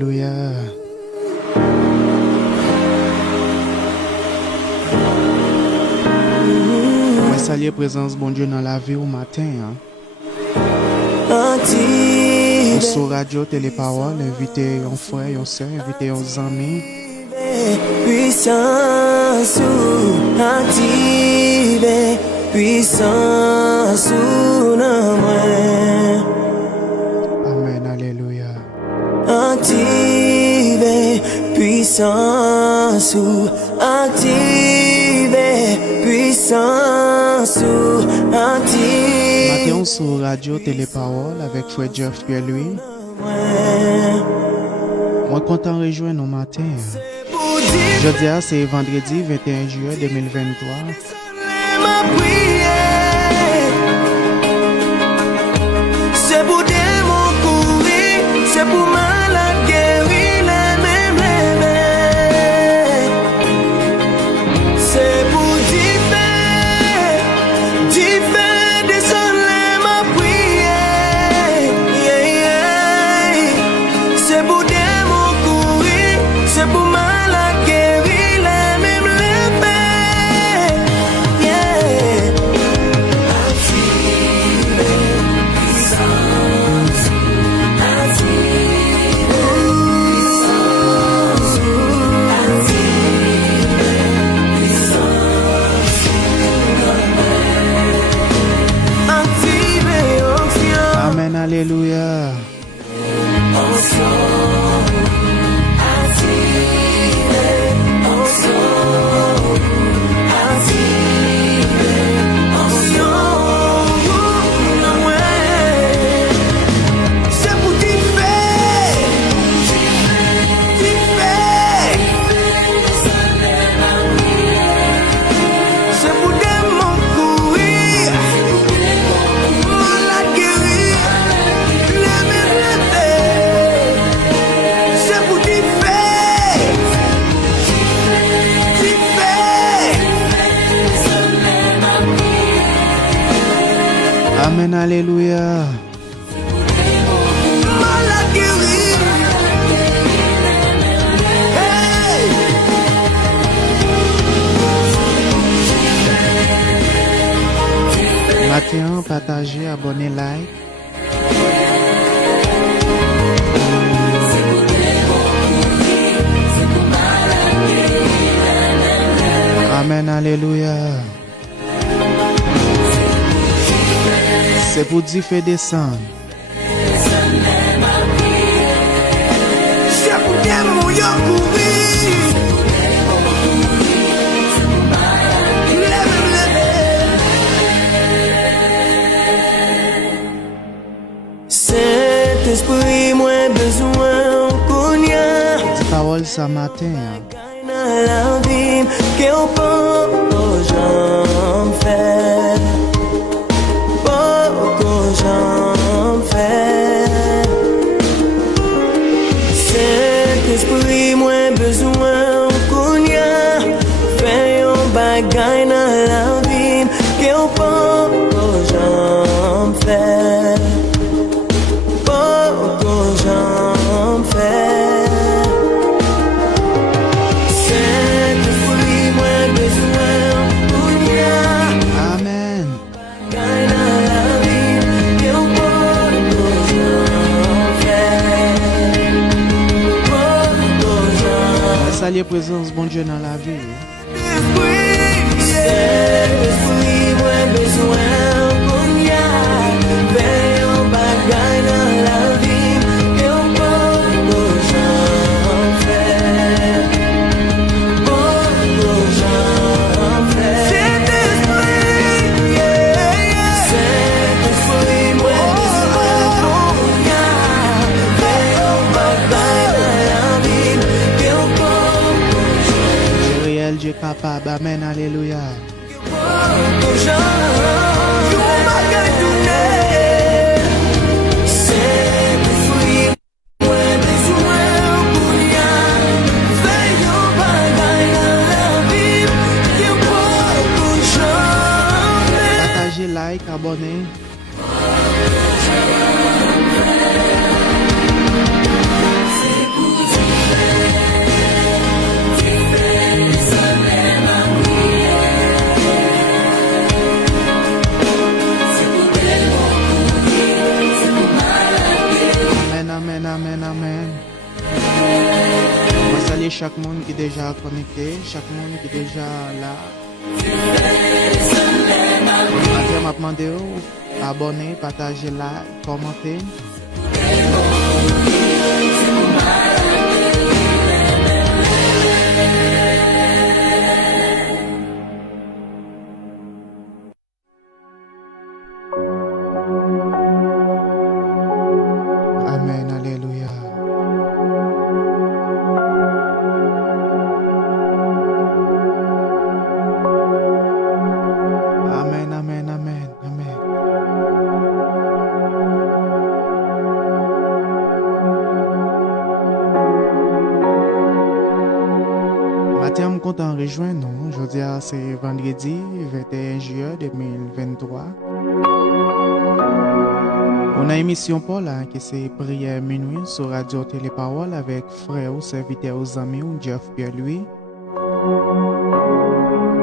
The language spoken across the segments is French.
alléluia. Moi saluer présence bon Dieu dans la vie au matin. Sur radio, téléparole, inviter un frère, une soeur, inviter un ami. Puissance active, puissance Amen, alléluia. Active, puissance active, puissance active. Matin sur radio, téléparole avec frère Jeff Pierre-Louis. Moi content de rejoindre au matin. Jeudi, c'est vendredi 21 juillet 2023. C'est pour démons courir, c'est pour malades guérir les mêmes rêves. C'est pour différents désolé ma prière. C'est pour démons courir, c'est pour malades guérir les mêmes rêves. Amen, alléluia. Amen, alléluia. Matin, partagez, abonnez, like. Amen, alléluia. C'est pour dire fait descendre. Saint-Esprit, moi besoin qu'on y a. Dis parole ce matin. La vie qu'on peut j'en fais. J'en fais. Saint-Esprit, moi besoin qu'on y a. Fais un bagay dans la vie qu'on peut j'en fais. J'en fais. Saint-Esprit, moi besoin qu'on y a. Amen. Salut présence bon Dieu dans la vie. Saint-Esprit, moi besoin qu'on y a. Fais un bagay dans la vie qu'on peut j'en fais. J'en fais. Saint-Esprit, moi besoin qu'on y a. Fais un bagay dans la vie qu'on peut. Réel Dieu capable. Amen, alléluia. Partagez, like, abonnez. C'est pour Moi saluer chaque monde qui est déjà connecté, chaque monde qui est déjà là. Mathieu m'a demandé abonner, partager, like, commenter. Amen, alléluia. Amen, amen, amen, amen. Mathieu, je suis content de rejoindre nous. Je dis c'est vendredi 21 juillet 2023. On a une émission pour là qui c'est prière minuit sur Radio Téléparole avec frère ou serviteur aux amis ou Jeff Pierre-Louis.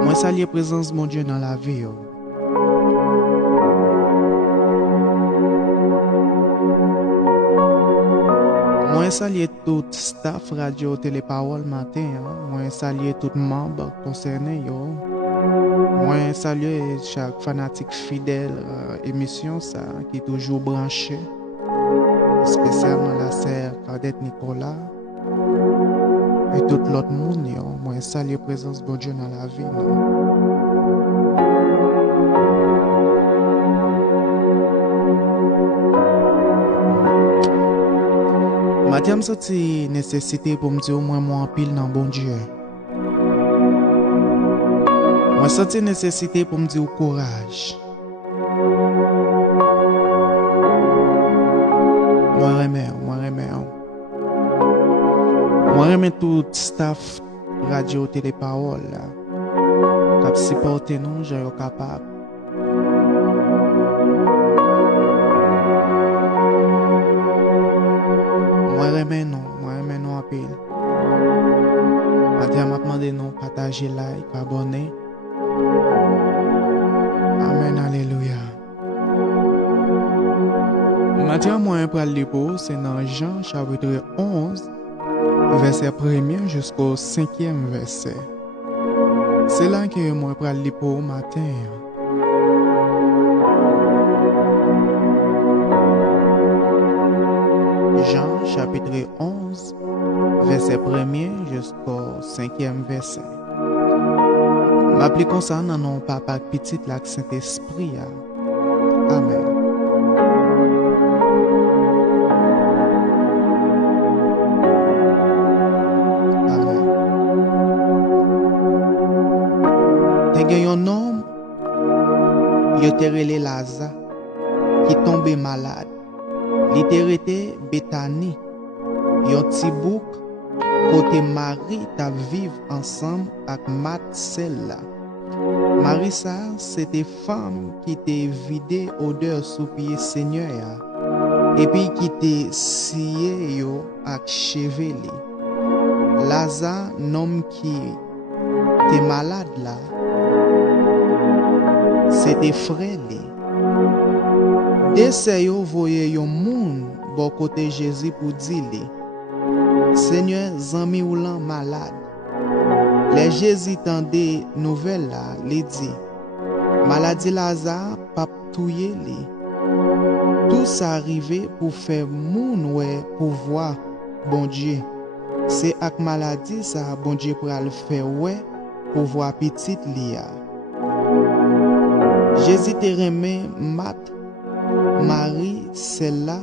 Moi salue la présence de mon Dieu dans la vie. Moi salue tout staff Radio Téléparole matin. Moi salue tout membre concerné. Moi salue chaque fanatique fidèle émission ça qui est toujours branché, spécialement la sœur Cadette Nicolas et tout l'autre monde. Moi salue la présence de Dieu dans la vie. Mathieu me senti nécessité pour me dire moi en pile dans bon Dieu. Moi senti nécessité pour me dire courage. Moi remets tout staff Radio Téléparole là. Qui supporte nous, j'ai capable. Moi remets non en pile. Mathieu m'a demandé non partager, like, abonner. Amen, alléluia. Mathieu, moi, pour le beau, c'est dans Jean chapitre 11, verset 1er jusqu'au 5e verset. C'est là que moi, pour le beau matin. Jean chapitre 11, verset 1er jusqu'au 5e verset. M'appliquons ça dans nos papa petit la Saint-Esprit. Amen. Amen. T'es un homme, il te relé Lazare, qui tombé malade. Il te rete Bethanie, un petit bouc, côté Marie t'a vivre ensemble avec Marcella. Marie ça, c'était femme qui t'a vidé odeur sous pied Seigneur et puis qui t'a scié yo avec cheveux. Lazare, homme qui était malade là, c'était frère. Dès yo voye yon moun bon côté Jésus pour dire Seigneur zami ou lan malade. Les Jésus tendait nouvelle là, li dit maladie Lazare pas touyer li. Tout ça arrivé pour faire moun ouais pour voir bon Dieu. C'est ak maladie ça bon Dieu pour le faire ouais pour voir petite li. Jésus te remet Marthe, Marie, celle-là,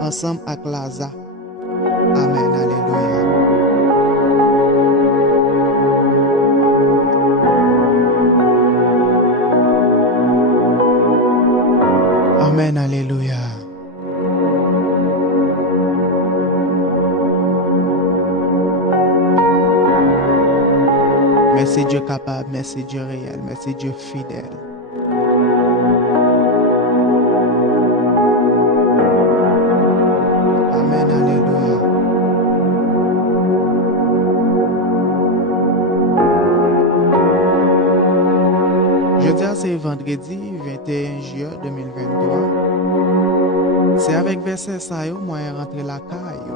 ensemble avec Lazare. Amen, alléluia. Amen, alléluia. Merci Dieu capable, merci Dieu réel, merci Dieu fidèle. Amen, alléluia. Jeudi, c'est vendredi 21 juillet 2023. C'est avec verset ça, moi rentré la caille.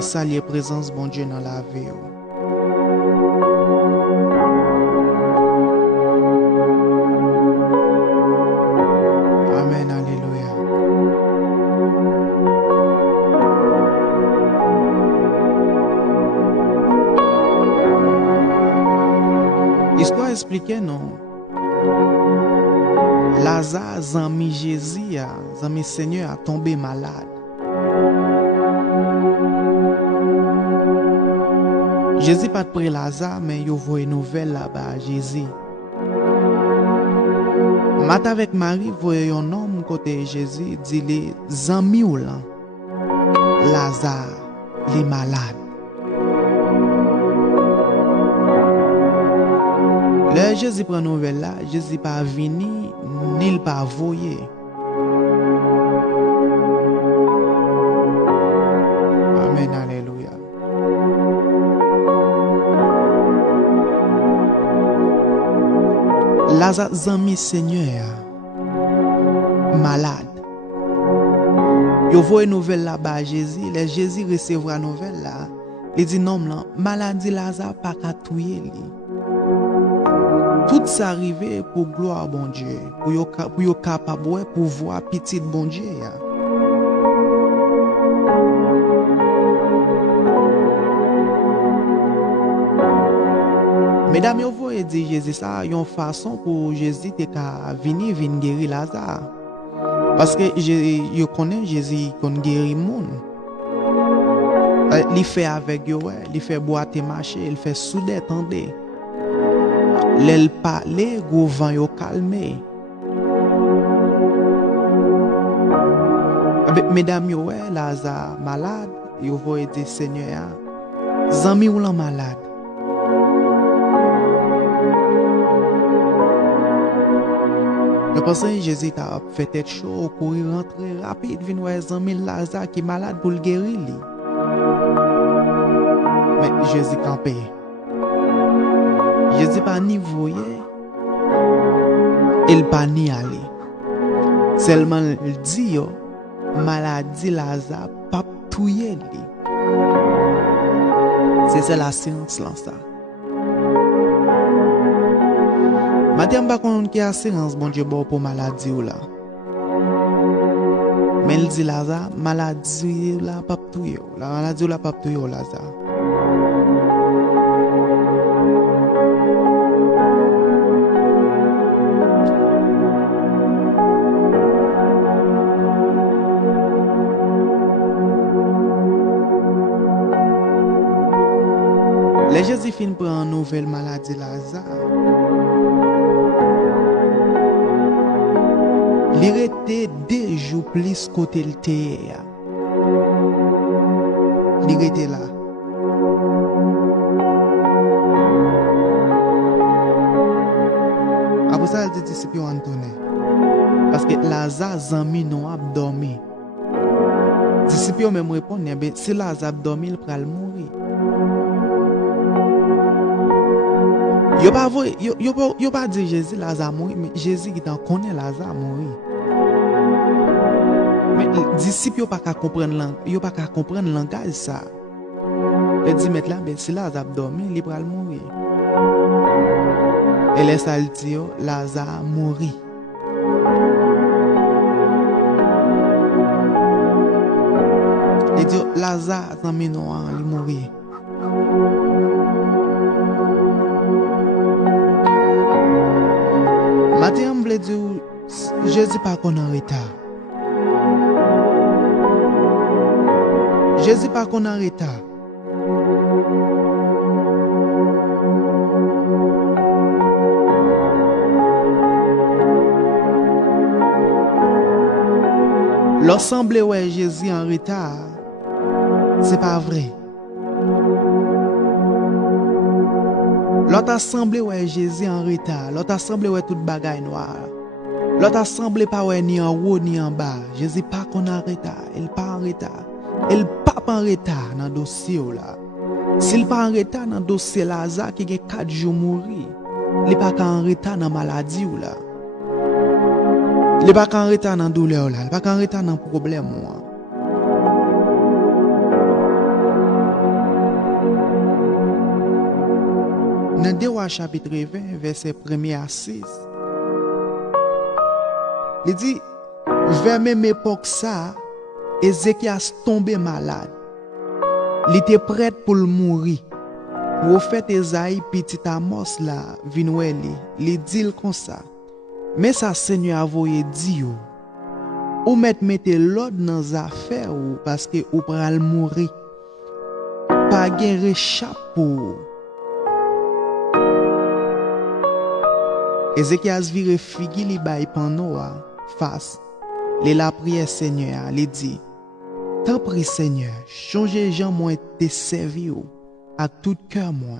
laisse allier présence bon Dieu dans la vie. Amen, alléluia. L'histoire expliquait non. Lazare, zami Jésus, zami Seigneur a tombé malade. Jésus pas près Lazare, mais il voit une nouvelle là-bas, Jésus. Mat avec Marie, voyait un homme côté Jésus, dit les zami ou là, Lazare, les malades. Le Jésus prend nouvelle là, Jésus pas venu, ni pas voyé. Amen, alléluia. Lazare zami Seigneur malade. Yo voye nouvelle là-bas Jésus, les Jésus recevra nouvelle là. Il dit non là, maladie Lazare pas qu'à touyer li. Tout ça arrivé pour gloire bon Dieu, pour yo capable pour voir petit bon Dieu. Mesdames, vous voyez dire Jésus ça, une façon pour Jésus de venir guérir Lazare. Parce que je connais Jésus qui guérit le monde. Il fait avec eux, il fait boiter marcher, il fait souder tendre. L'elle parler, le vent yo calmé. Mesdames, yo Lazare malade, vous voyez dire Seigneur, zami ou la malade. Je pense que Jésus a fait tête chaud, courir rentrer rapide, venir voir zami Lazare qui est malade pour le guérir. Mais Jésus campé. Jésus pas ni voyer, il pas ni aller. Seulement il dit yo, maladie Lazare pas touyer li. C'est la science là ça. Madame pas qu'on qui assurance bon Dieu bon pour maladie ou là. Mais il dit Lazare maladie là pas touyer. La maladie là pas touyer Lazare. Les Jésus fin prend une nouvelle maladie Lazare. Il était 2 jours plus côté le terre. Il était là. Après ça, les disciples ont tourné. Parce que Lazare zami non a dormi. Les disciples ont même répondu, si Lazare a dormi, il va mourir. Yo pas dire Jésus Lazare mourir, mais Jésus qui t'en connaît Lazare mourir. Mais les disciples pas qu'à comprendre le langage ça. Il dit mettre là, ben si Lazare dormi, il va mourir. Et laisse à dire Lazare mourir. Il dit Lazare dans mes noirs, il mourir. Matin, je veux dire, Jésus pas qu'on en retard. Jésus pas qu'on en retard. L'assemblée ouais Jésus en retard, c'est pas vrai. L'autre assemblée ouais Jésus en retard, l'autre assemblée ouais toute bagaille noire. L'autre assemblée pas ouais ni en haut ni en bas. Jésus pas qu'on en retard, il pas en retard. Il pas en retard dans dossier là. S'il pas en retard dans dossier Lazare qui a 4 jours mourir, il pas en retard dans maladie ou là. Il pas en retard dans douleur là, il pas en retard dans problème moi. Dans 2 Rois chapitre 20, verset 1 à 6, il dit, vers même époque ça, Ézéchias tombé malade. Il était prêt pour le mourir. Prophète Esaïe petit Amos là, vinoueli, il dit comme ça. Mais ça Seigneur a voyé dit ou mettez l'ordre dans les affaires ou parce que ou pral mourir. Pas gen réchappe pour. Ézéchias vire figi li bay panoa face. Les la prière Seigneur, il dit, tant prie Seigneur, changez gens moi te servi à tout cœur moi.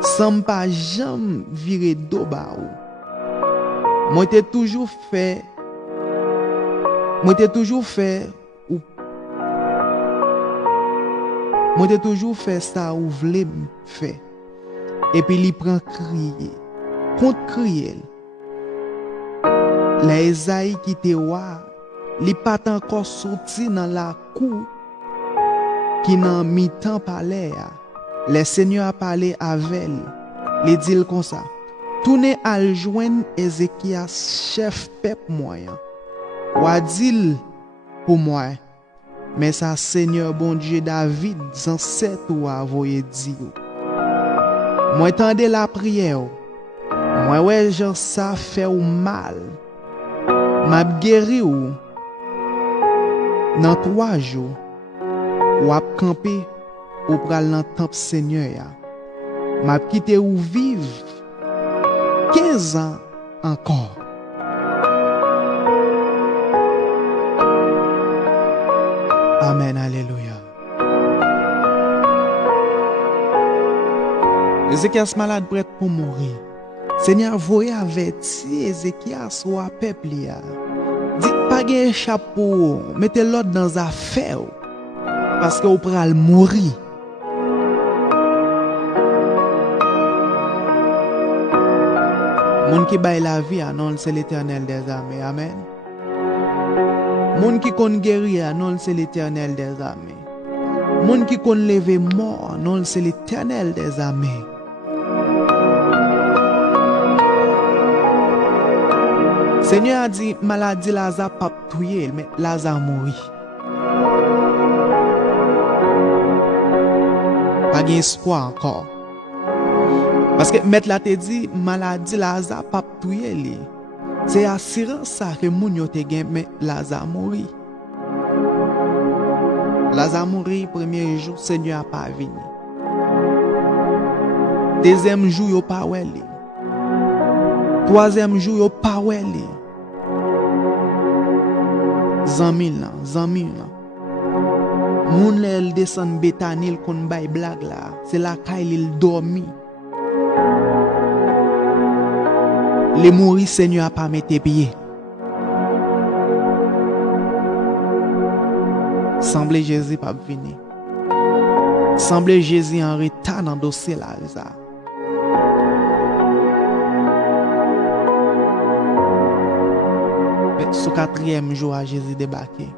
Sans pas jamais virer do ba ou. Moi t'ai toujours fait ou moi t'ai toujours fait ça ou vle faire. Et puis il prend crier. Contre crier. Les Esaïe qui te wa, li pas encore sorti dans la cour qui nan mi-temps palais. Le Seigneur a parlé avec elle. Il dit comme ça. Tourne al joindre Ézéchias chef peuple moyen. Ou a dit pour moi. Mais ça Seigneur bon Dieu David ancêtre ou a voyé dire. Moi tendez la prière. Moi ouais genre ça fait ou mal. M'a guéri ou dans 3 jours ou a camper ou pral dans temple Seigneur ya. M'a quitté ou vivre 15 ans encore. Amen, alléluia. Ézéchias malade prêt pour mourir. Seigneur voyez averti Ézéchias ou à peuple ya. Dit pas gen chapeau, mettez l'autre dans affaire parce que vous pral mourir. Moun qui baille la vie non c'est l'Éternel des armées. Amen. Moun qui kon guérir non c'est l'Éternel des armées. Moun qui kon lever mort non c'est l'Éternel des armées. Seigneur a dit maladie Lazare pas tuer mais Lazare mourir. Pas d'espoir encore. Parce que maître la te dit maladie Lazare pas tuer li. C'est assurance ça que moun yo te gen mais Lazare mourir. Lazare mourir premier jour Seigneur a pas venu. Deuxième jour yo pas wè li. Troisième jour yo pas wè li. Zanmil là. Moun lèl descend Bétanil kon bay blague là. C'est la kail il dormi. Les mourir Seigneur a pas mette pied. Semble Jésus pas venir. Semble Jésus en retard dans dossier là ça. Sous 4e jour à Jésus débarqué.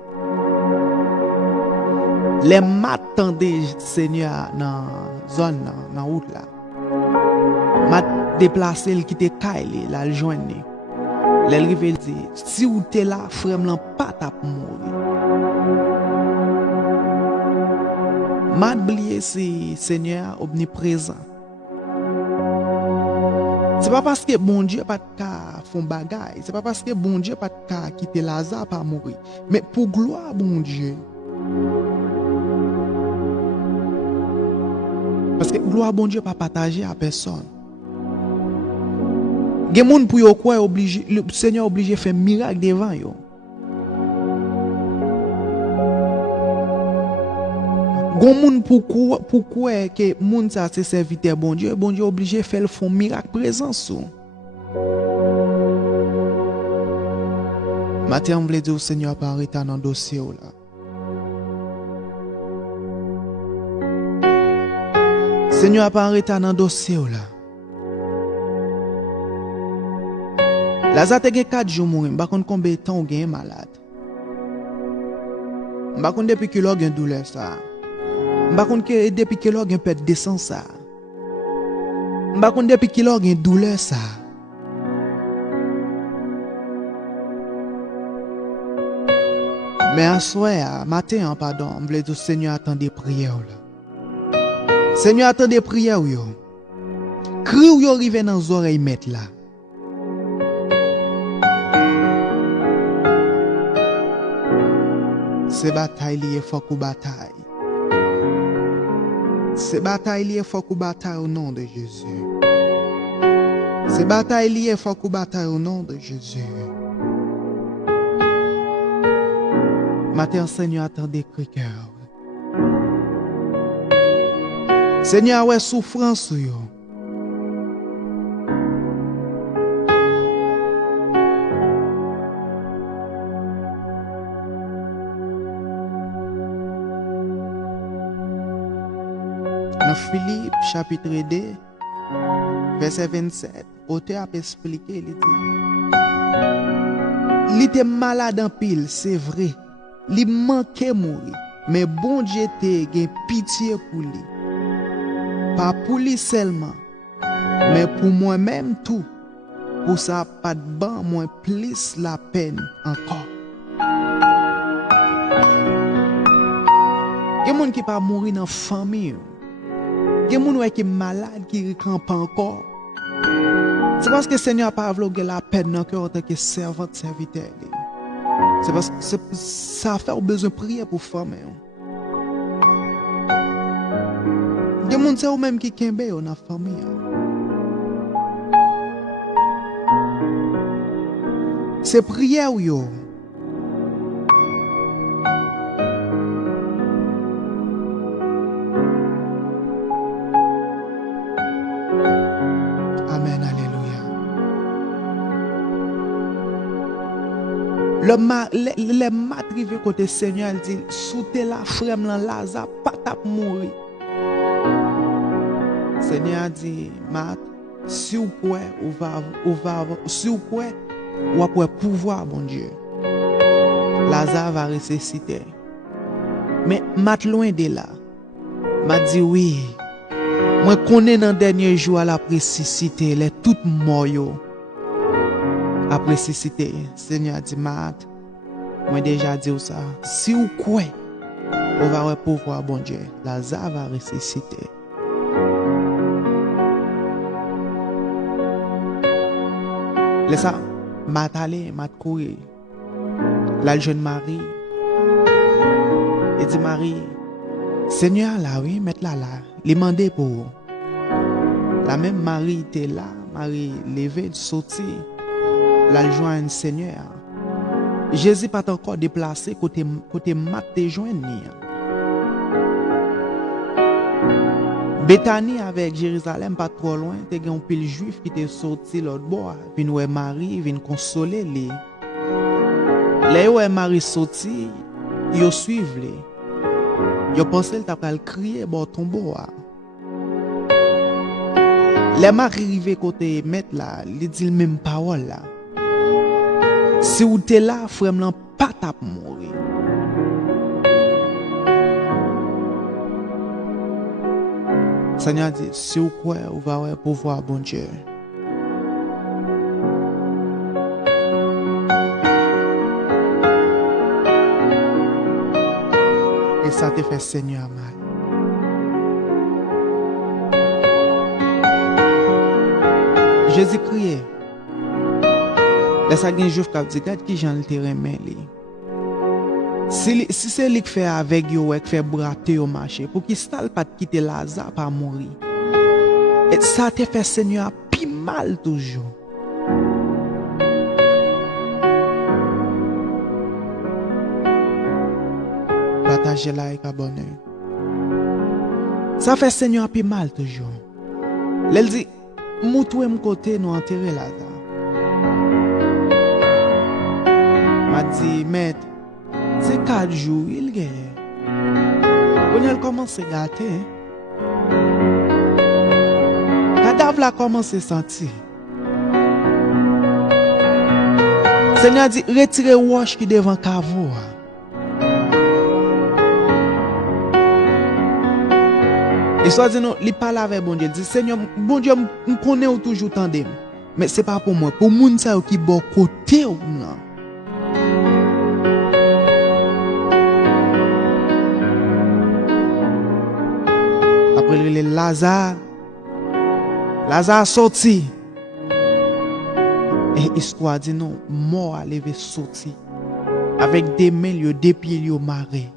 Les m'attendaient Seigneur dans zone dans route là. M'a déplacé le quitter Kaili là le joindre. L'arrivé dit si ou t'es là frère m'lan pas t'a mourir. M'a oublié si Seigneur omniprésent. C'est pas parce que bon Dieu pas de cas font bagaille, c'est pas parce que bon Dieu pas de cas quitter Lazare pas mourir, mais pour gloire bon Dieu. Parce que gloire bon Dieu pas partager à personne. Gen moun pour yo quoi obligé le Seigneur obligé faire miracle devant yo. Gon moun pourquoi que moun ça c'est serviteur bon Dieu obligé faire le fond miracle présence ou. Matin on veut dire au Seigneur pas arrêter dans dossier là. Seigneur pas arrêter dans dossier là. Lazare te gen 4 jours mourir, m'pa konn combien de temps ou gen malade. M'pa konn depuis que l'on gen douleur ça. M'pa konn que depuis que l'on gen perte de sang ça. M'pa konn depuis qu'il a une douleur ça. Mais à soir, matin, pardon, m'vle dire Seigneur attend des prières là. Seigneur attend des prières yo. Cri ou yo rive dans les oreilles mettre là. C'est bataille lié faut qu'on bataille. C'est bataille lié faut qu'on bataille au nom de Jésus. C'est bataille lié faut qu'on bataille au nom de Jésus. Matin, Seigneur attend des cœurs. Seigneur, ouais souffrance yo. Dans Philippe chapitre 2 verset 27, auteur a expliqué, il dit: il était malade en pile, c'est vrai. Il manquait mourir, mais bon Dieu te gen pitié pour lui. Pas pour lui seulement, mais pour moi-même tout. Pour ça, pas de ban, moins plus la peine encore. Il y a des gens qui pas mourir dans la famille. Il y a des gens qui sont malades, qui ne campent pas encore. C'est parce que le Seigneur n'a pas voulu la peine dans le cœur en tant que servant, serviteur. C'est parce que ça fait besoin de prier pour femme. Il y a des gens même qui sont dans la famille. C'est prière yo. Amen, alléluia. Le mat rive côté Seigneur dit soute la frème lan Lazare pas tap mourir. Seigneur dit mat si ou quoi si ou quoi ou après pouvoir bon Dieu. Lazare va ressusciter. Mais mat loin de là. M'a dit oui. Moi connais dans dernier jour à la ressusciter les toutes morts yo. Après ressusciter, Seigneur dit mat. Moi déjà dit ça. Si ou quoi on va avoir pouvoir bon Dieu. Lazare va ressusciter. Laisse ça. Mat allé, mat courir. La jeune Marie. Et dit Marie, Seigneur là, oui, mettre là. Il demandé pour. La même Marie était là. Marie levée, sortie. La joindre Seigneur. Jésus pas encore déplacé côté mat te joindre. Bethanie avec Jérusalem pas trop loin, te gen pile juif qui te sorti l'autre bord, vinn ouais Marie, vinn consoler li. Là ouais Marie sorti, yo suivre li. Yo pensé il t'a pral crier bon tombeau. Les Marie rivé côté mettre là, il dit le même parole là. Si ou t'es là, frère m'lan pas t'a mourir. Seigneur dit, si vous croyez, vous va avoir pouvoir, bon Dieu. Et ça te fait Seigneur mal. Jésus criait. Laisse un juif qui dit, regarde qui j'en le terrain mêlé. Si c'est lui qui fait avec yo, qui fait brater au marché, pour qu'il ne pas quitter Lazare pas mourir. Et ça te fait Seigneur plus mal toujours. Partagez là avec abonner. Ça fait Seigneur plus mal toujours. Elle dit, moutou m côté nous enterrer Lazare. M'a dit, maître, c'est 4 jours, il gagne. Quand elle commence à gâter, cadavre la commence à sentir. Seigneur dit, retirez wash qui devant caveau. Et Histoire dit non, il parle avec bon Dieu. Il dit Seigneur, bon Dieu, me connaît ou toujours tandem. Mais c'est pas pour moi, pour moun ça qui bon côté ou non. Après le Lazare sorti. Et histoire dit non, mort a levé sorti. Avec des mains, des pieds, marré.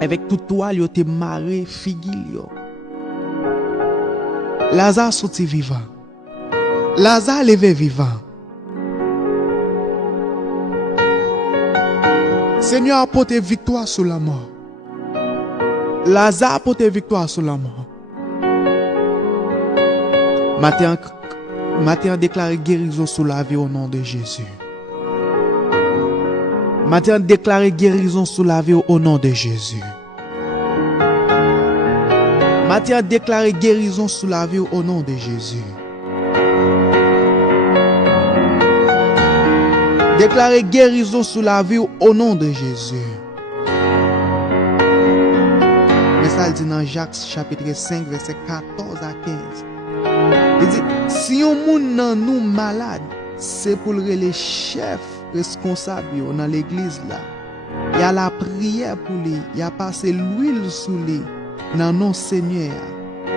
Avec tout toile, yo te marré, figil yo. Lazare sorti vivant. Lazare levé vivant. Seigneur a porté victoire sur la mort. Lazare a porté victoire sur la mort. Matin a déclaré guérison sur la vie au nom de Jésus. Matin a déclaré guérison sur la vie au nom de Jésus. Matin a déclaré guérison sur la vie au nom de Jésus. Déclarez guérison sur la vie au nom de Jésus. Mais ça dit dans Jacques chapitre 5 verset 14 à 15. Il dit si un monde nan nous malade, c'est pour les chefs responsables dans l'église là. Il y a la prière pour lui, il y a passé l'huile sur lui dans nom Seigneur.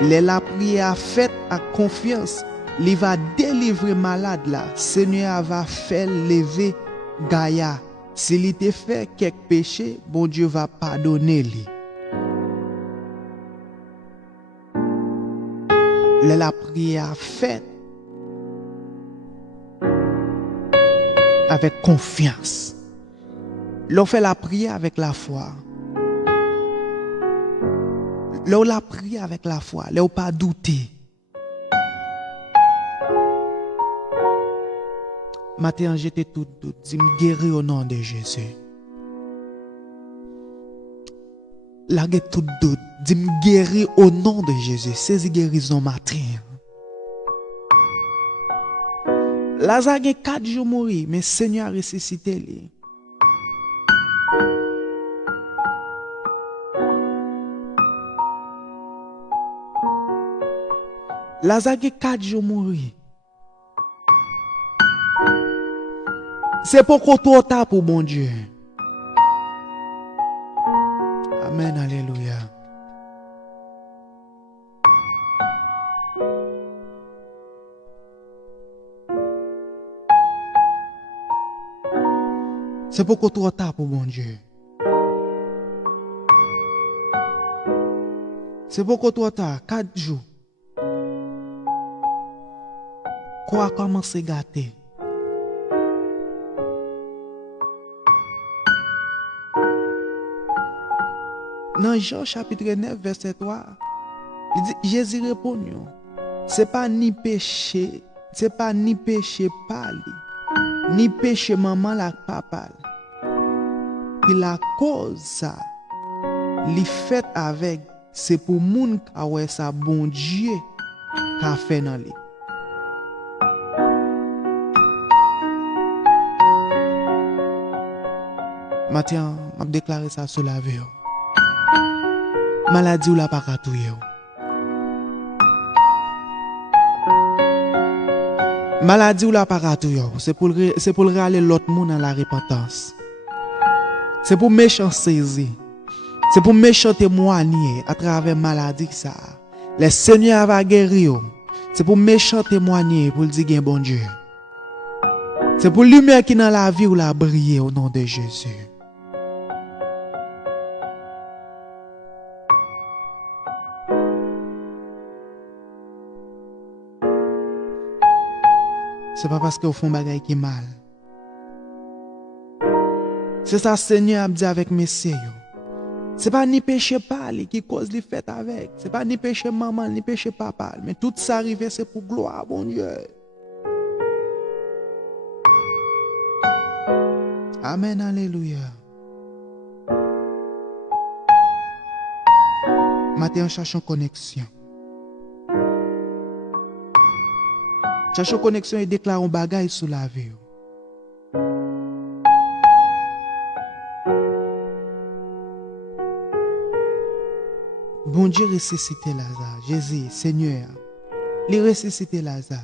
La prière faite à confiance. Il va délivrer malade là. Seigneur va faire lever Gaïa. S'il était fait quelques péchés, bon Dieu va pardonner lui. La prière faite avec confiance. L'on fait la prière avec la foi. L'on la prière avec la foi. L'on pas douter. Matin, j'étais tout doute. Dis me guérir au nom de Jésus. Larguez tout doute. Dis me guérir au nom de Jésus. Saisis guérison matin. Lazare a 4 jours mourir, mais Seigneur a ressuscité lui. Lazare a 4 jours mourir. C'est pourquoi trop tard pour bon Dieu. Amen, alléluia. C'est pourquoi trop tard pour bon Dieu. C'est pourquoi trop tard, 4 jours. Quoi commencer à gâter? Dans Jean chapitre 9 verset 3, il dit Jésus répond, c'est pas ni péché pas ni péché maman la papa. Puis la cause ça li fait avec c'est pour moun ka wè ça bon Dieu qu'a fait dans lui. Matin, m'a déclaré ça sur la vie. Maladie ou la pas katouye. Maladie ou la pas katouye. C'est pour râler l'autre monde dans la repentance. C'est pour méchant saisir. C'est pour méchant témoigner à travers maladie ça. Le Seigneur va guérir. C'est pour méchant témoigner pour dire gain bon Dieu. C'est pour lumière qui dans la vie ou la briller au nom de Jésus. C'est pas parce que vous font bagay qui mal. C'est ça Seigneur a dit avec messieurs. C'est pas ni péché pas qui cause les fêtes avec. C'est pas ni péché maman ni péché papa, mais tout ça arrivé c'est pour gloire bon Dieu. Amen, alléluia. Matin cherchons connexion. Cherchons connexion et déclarons bagaille sur la vie. Bon Dieu ressuscité Lazare. Jésus, Seigneur, il ressuscité Lazare.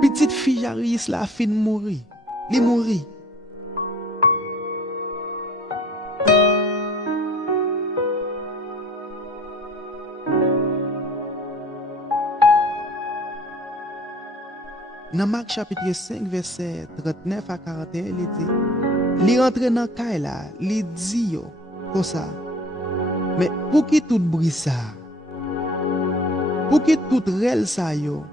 Petite fille Jairus la fin mourir. Il mourit. Dans Marc chapitre 5, verset 39 à 41, il dit, il rentre dans le caille là, il dit comme ça. Mais pour qui tout bruit ça? Pour qui tout rel ça yo?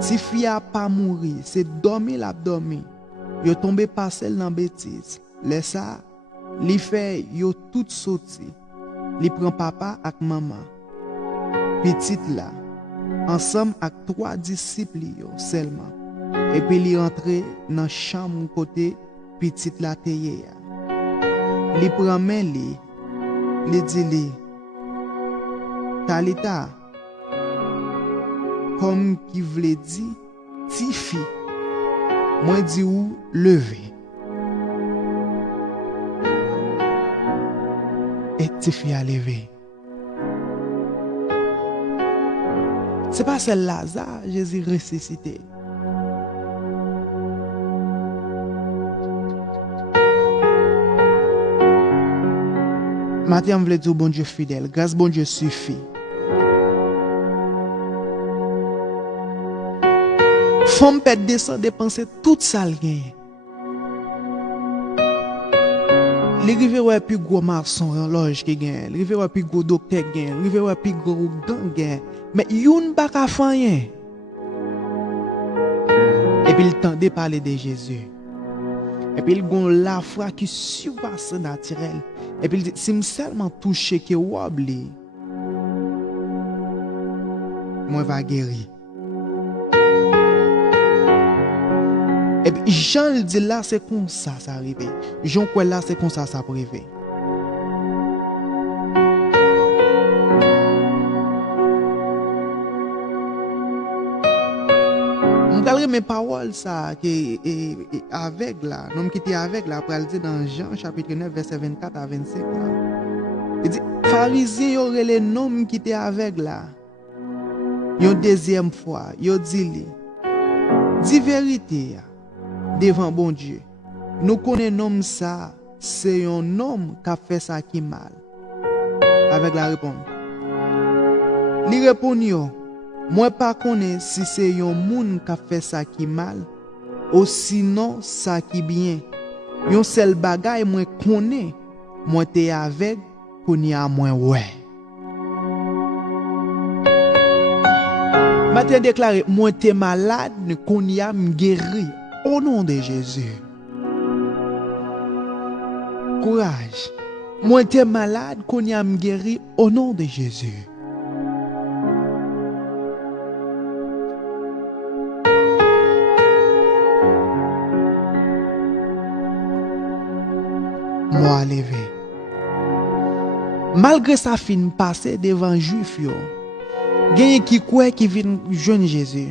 Si fille a pas mourir, c'est dormir l'abdomen. Yo tombé parcelle dans bêtise. Laisse ça, li fait yo tout sorti. Li prend papa ak maman. Petite là, ensemble avec 3 disciples yo seulement. Et puis li rentre dans chambre côté petite la teye. Li prend main li dit li Talita, comme qui voulait dire ti fi, moi dit ou lever. Et ti fi a levé. C'est pas celle Lazare, Jésus ressuscité. Matin, on voulait dire bon Dieu fidèle, grâce bon Dieu suffit. Femme peut descendre dépenser tout ça le gain. Les rivières ouais plus gros maçon loge qui gagne, les rivières ouais plus gros docteur gagne, les rivières ouais plus gros gang gagne, mais youn pas ka faire rien. Et puis il tendait parler de Jésus. Et puis il gon la foi qui surpasse naturel. Et puis il dit si me seulement toucher que wabli, moi va guérir. Et puis Jean il dit là c'est comme ça arrive. Jean quoi là c'est comme ça arrive. M'galre mes paroles ça qui est aveugle là, nom qui était aveugle là pour le dire dans Jean chapitre 9 verset 24 à 25 là. Il dit pharisien y aurait les noms qui étaient aveugle là. Une deuxième fois, yo dit dis vérité devant bon Dieu. Nous connaissons ça, c'est un homme qui a fait ça qui mal. Avec la réponse. Il répond yo, moi pas connais si c'est un monde qui a fait ça qui mal ou sinon ça qui bien. Yon seul bagay moi connais, moi t'es avec qu'on y a moins ouais. Matin déclaré, moi t'es malade, qu'on y a guéri au nom de Jésus. Courage. Moi t'es malade, qu'on y a guéri au nom de Jésus. Moi levé. Malgré sa fin passé devant juif yo. Gagne qui croit qui vient joindre Jésus,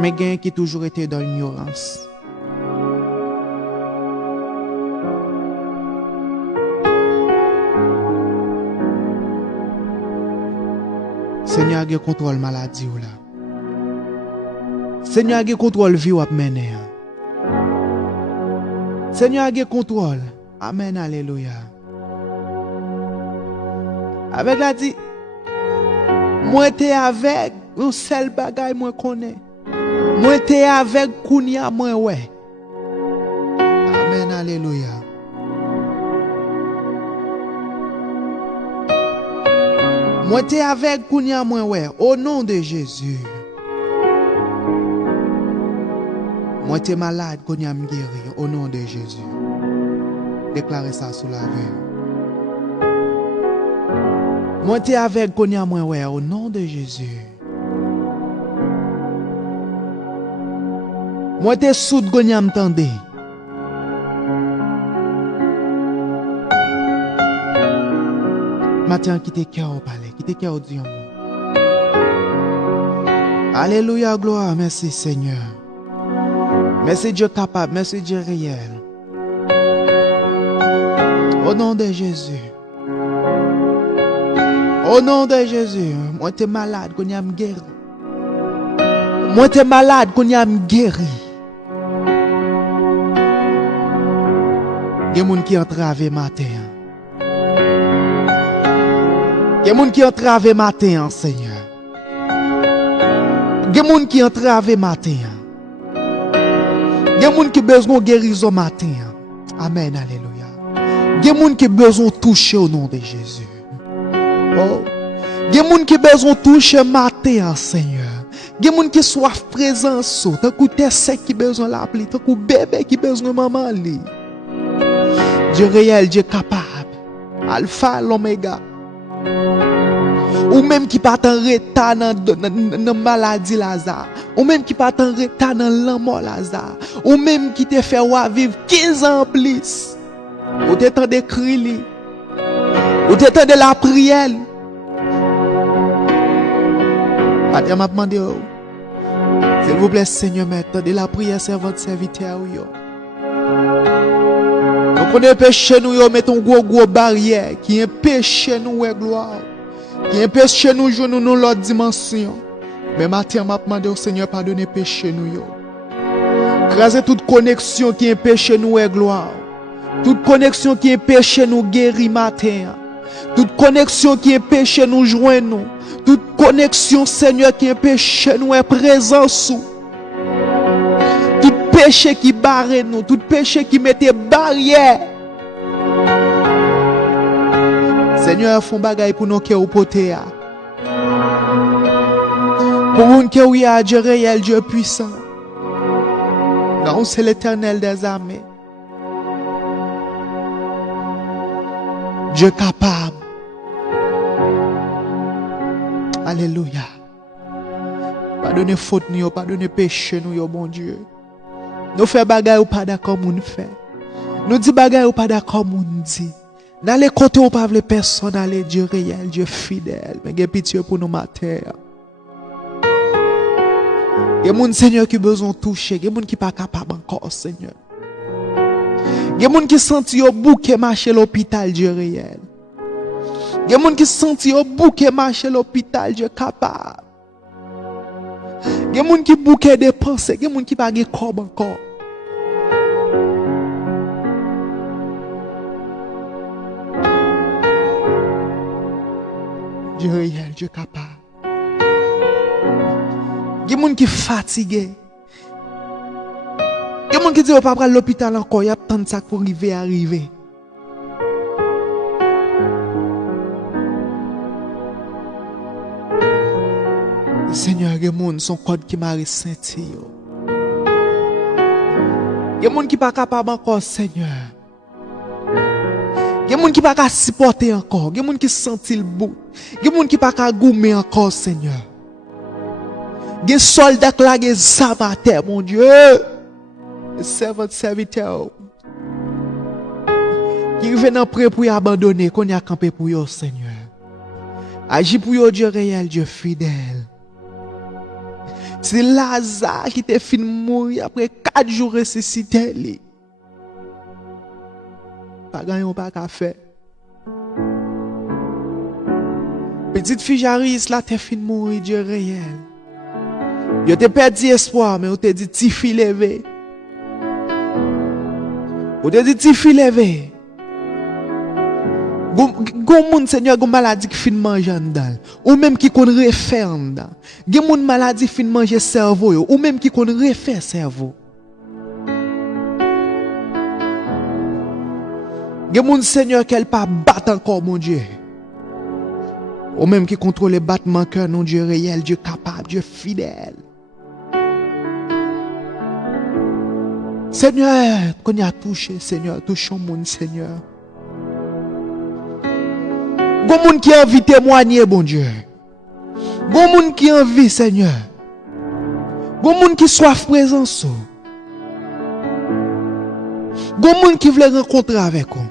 mais gagne qui toujours été dans l'ignorance. Seigneur a contrôle maladie ou là. Seigneur a contrôle vie ou mener. Seigneur a contrôle. Amen, alléluia. Avec la dit moi t'es avec un seul bagay moi connais. Moi t'es avec kounya moi ouais. Amen alléluia. Moi t'es avec kounya moi ouais au nom de Jésus. Moi t'es malade kounya me guérir au nom de Jésus. Déclarez ça sous la vie. Moi t'es avec Konya moi ouais au nom de Jésus. Moi t'es sous Konya m'tendé. Matin qui te cœur au palais, qui te cœur au Dieu. Alléluia, gloire, merci Seigneur. Merci Dieu capable, merci Dieu réel. Au nom de Jésus. Au nom de Jésus. Moi, t'es malade, qu'on y a me guéri. Moi, t'es malade, qu'on y a me guéri. Il y a des gens qui entrave matin. Il y a des gens qui entrave matin, Seigneur. Il y a des gens qui entrave matin. Il y a des gens qui ont besoin de guérison matin. Amen, alléluia. Il y a des gens qui ont besoin de toucher au nom de Jésus. Oh. Il y a des gens qui ont besoin de toucher matin, Seigneur. Il y a des gens qui soif présence. Tant que t'es sec qui besoin de l'appeler. Tant que bébé qui besoin de maman. Dieu réel, Dieu capable. Alpha, l'oméga. Ou même qui pas en retard dans maladie Lazare. Ou même qui pas en retard dans la mort Lazare. Ou même qui te fait vivre 15 ans plus. Ou te temps de crier. Ou te temps de la prière. Patia m'a demandé, s'il vous plaît, Seigneur, maintenant de la prière, c'est votre serviteur. Nous prenons péché, nous mettons une gros barrière qui empêche nous de gloire. Qui empêche nous de jouer dans l'autre dimension. Mais maintenant, m'a demandé au Seigneur, pardonnez péché nous. Craser toute connexion qui empêche nous de gloire. Toute connexion qui empêche nous de guérir matin. Toute connexion qui empêche nous de joindre. Toute connexion, Seigneur, qui empêche nous de présence. Tout péché qui barre nous, tout péché qui mette barrière. Seigneur, font bagaille pour nous cœurs potés. Pour nous cœur oui à Dieu réel, Dieu puissant. Non, c'est l'Éternel des armées. Dieu capable. Alléluia. Pardonnez faute nous, pardonnez péché nous, bon Dieu. Nous faisons bagaille ou pas d'accord, nous fait. Nous disons bagaille ou pas d'accord, nous dit. Dans les côtés où pas les personnes, aller Dieu réel, Dieu fidèle. Mais il y a pitié pour nous matin. Il y a des gens, Seigneur, qui ont besoin de toucher. Il y a des gens qui ne sont pas capables encore, Seigneur. Il y a des gens qui sentent au bouquet marcher l'hôpital, Dieu réel. Il y a des gens qui sentent au bouquet marcher l'hôpital, Dieu capable. Il y a des gens qui bouquet des pensées. Il y a des gens qui ne sont pas corps encore. Dieu réel, Dieu capable. Il y a des gens qui sont fatigués. Il y a des gens qui disent qu'on ne va pas à l'hôpital encore. Il y a tant de ça pour arriver. Seigneur, il y a des gens qui sont code qui m'a ressenti. Il y a des gens qui ne sont pas capables encore, Seigneur. Il y a des gens qui ne sont pas supporter encore. Il y a des gens qui sentent le bout. Il y a des gens qui ne sont pas gommer encore, Seigneur. Il y a des soldats qui ont des armes à terre, mon Dieu. C'est votre serviteur. Qui viennent prêt pour abandonner, qu'on y a campé pour eux, Seigneur. Agis pour eux, Dieu réel, Dieu fidèle. C'est Lazare qui t'a fait mourir après 4 jours ressuscité. Pas gagné, pas qu'à faire. Petite fille Jaris, là, t'es fin mourir, Dieu réel. Yo te perdu espoir, mais on te dit, ti fille levé. On te dit, ti fille levé. Gon moun Seigneur, gon maladie qui fin manger dans. Ou même qui kon refaire dans. Gon moun maladie fin manger cerveau yo, ou même qui kon refaire cerveau. Gon moun Seigneur qu'elle pas battre encore mon Dieu. Ou même qui contrôle les battements cœur non Dieu réel, Dieu capable, Dieu fidèle. Seigneur, qu'on y a touché, Seigneur, touchons moun Seigneur. Gon moun qui a envie de témoigner, bon Dieu. Gon moun qui a envie, Seigneur. Gon moun qui soif présence. Gon moun qui veut rencontrer avec vous.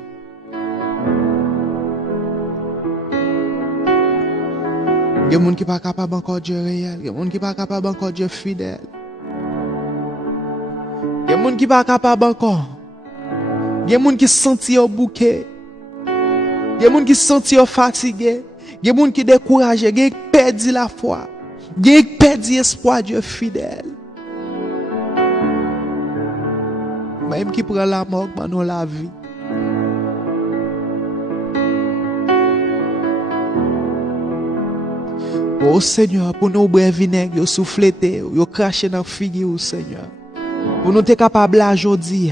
Il y a des gens qui ne sont pas capables encore Dieu réel. Il y a des gens qui ne sont pas capables encore Dieu fidèle. Il y a des gens qui ne sont pas capables encore. Il y a des gens qui se sentent au bouquet. Il y a des gens qui se sentent fatigués. Il y a des gens qui sont découragés. Il y a des gens qui perdent la foi. Il y a des gens qui perdent l'espoir, Dieu fidèle. Même qui prend la mort, maintenant la vie. Oh Seigneur, pour nous boire vinaigre, souffler, yo cracher dans figue au Seigneur. Pour nous être capables aujourd'hui.